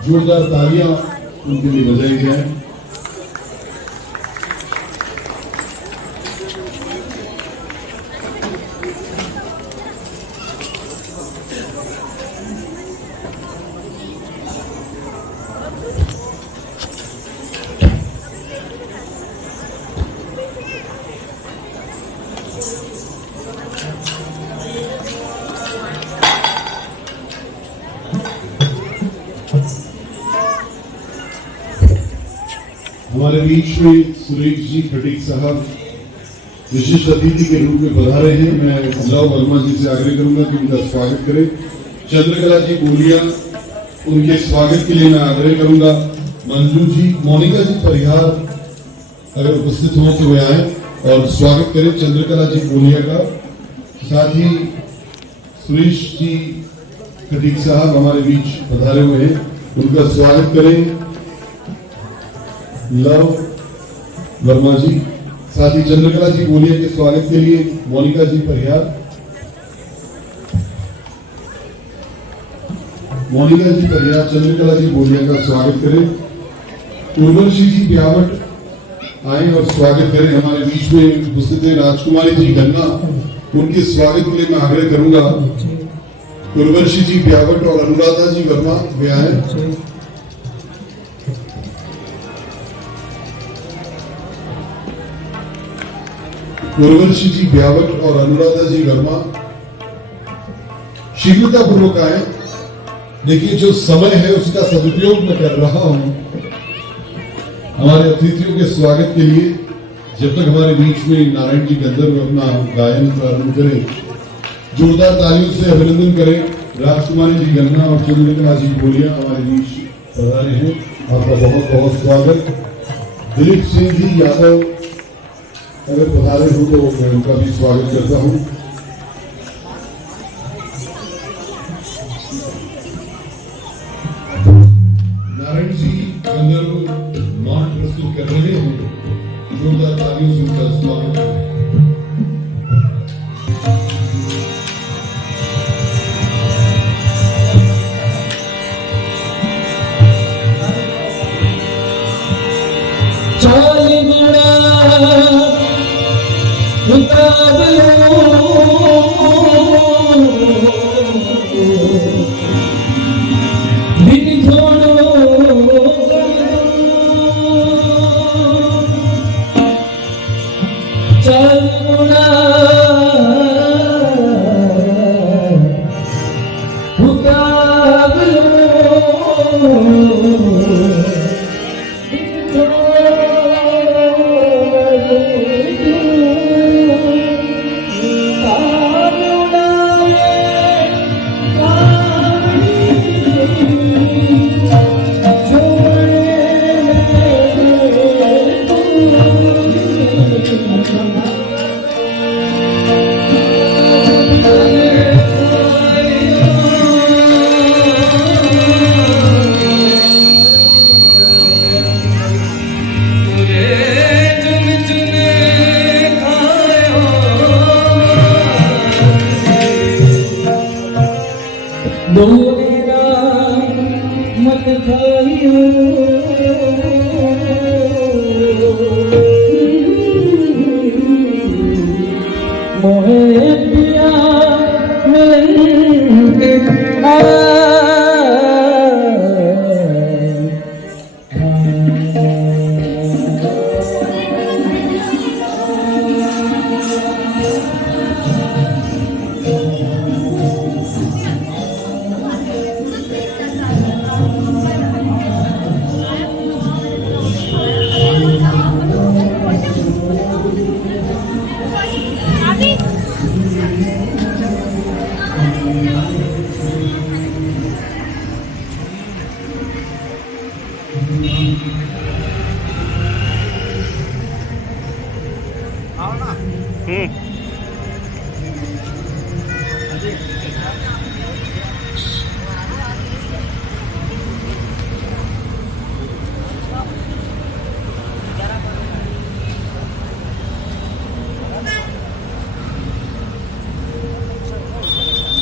जोरदार तालियां उनके लिए बजाई जाए। हमारे बीच में सुरेश जी खटीक साहब विशिष्ट अतिथि के रूप में पधारे हैं। मैं लव वर्मा जी से आग्रह करूंगा कि उनका स्वागत करें। चंद्रकला जी बोलिया, उनके स्वागत के लिए मैं आग्रह करूंगा। मंजू जी, मोनिका जी परिहार अगर उपस्थित हो तो वे आए और स्वागत करें चंद्रकला जी बोलिया का। साथ ही सुरेश जी खटीक साहब हमारे बीच पधारे हुए हैं, उनका स्वागत करें। लव वर्मा जी, साथ ही चंद्रकला जी बोलिया के स्वागत के लिए मोनिका जी परिहार। मोनिका जी परिहार चंद्रकला जी बोलिया का स्वागत करें। उर्वशी जी ब्यावट आए और स्वागत करें। हमारे बीच में उपस्थित है राजकुमारी जी गन्ना, उनके स्वागत के लिए मैं आग्रह करूंगा। उर्वशी जी ब्यावट और अनुराधा जी वर्मा वे आए। उर्वशी जी ब्यावट और अनुराधा जी वर्मा शीघ्रता पूर्वक आए। देखिए, जो समय है उसका सदुपयोग मैं कर रहा हूं। हमारे अतिथियों के स्वागत के लिए जब तक हमारे बीच में नारायण जी गंधर्व अपना गायन प्रारंभ करें, जोरदार तालियों से अभिनंदन करें। राजकुमारी जी गन्ना और चंद्रकला जी बोलिया हमारे बीच पधारे हैं, आपका बहुत बहुत स्वागत। दिलीप सिंह जी यादव अगर पधारे हो तो मैं उनका भी स्वागत करता हूं। नारायण जी गंधर्व नाट प्रस्तुत कर रहे हैं, जोरदार तालियों से उनका स्वागत करें।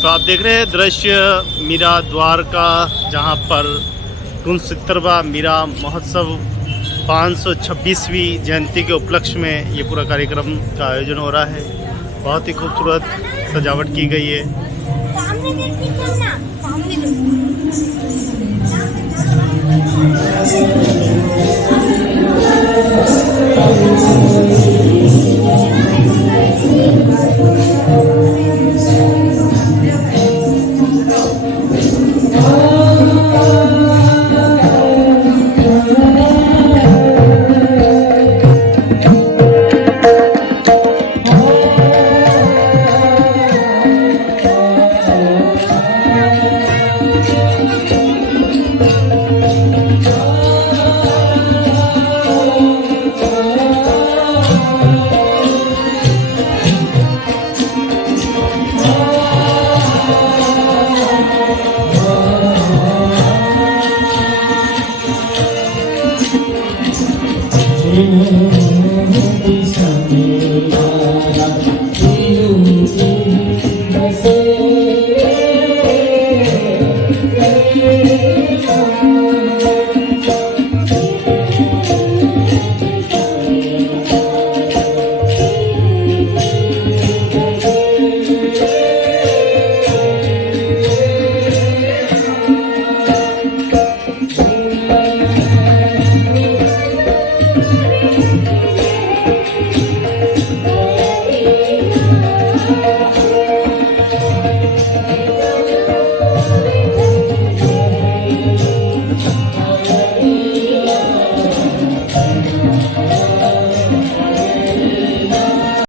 तो आप देख रहे हैं दृश्य मीरा द्वार का, जहां पर 69वां मीरा महोत्सव 526वीं जयंती के उपलक्ष्य में ये पूरा कार्यक्रम का आयोजन हो रहा है। बहुत ही खूबसूरत सजावट की गई है। सामने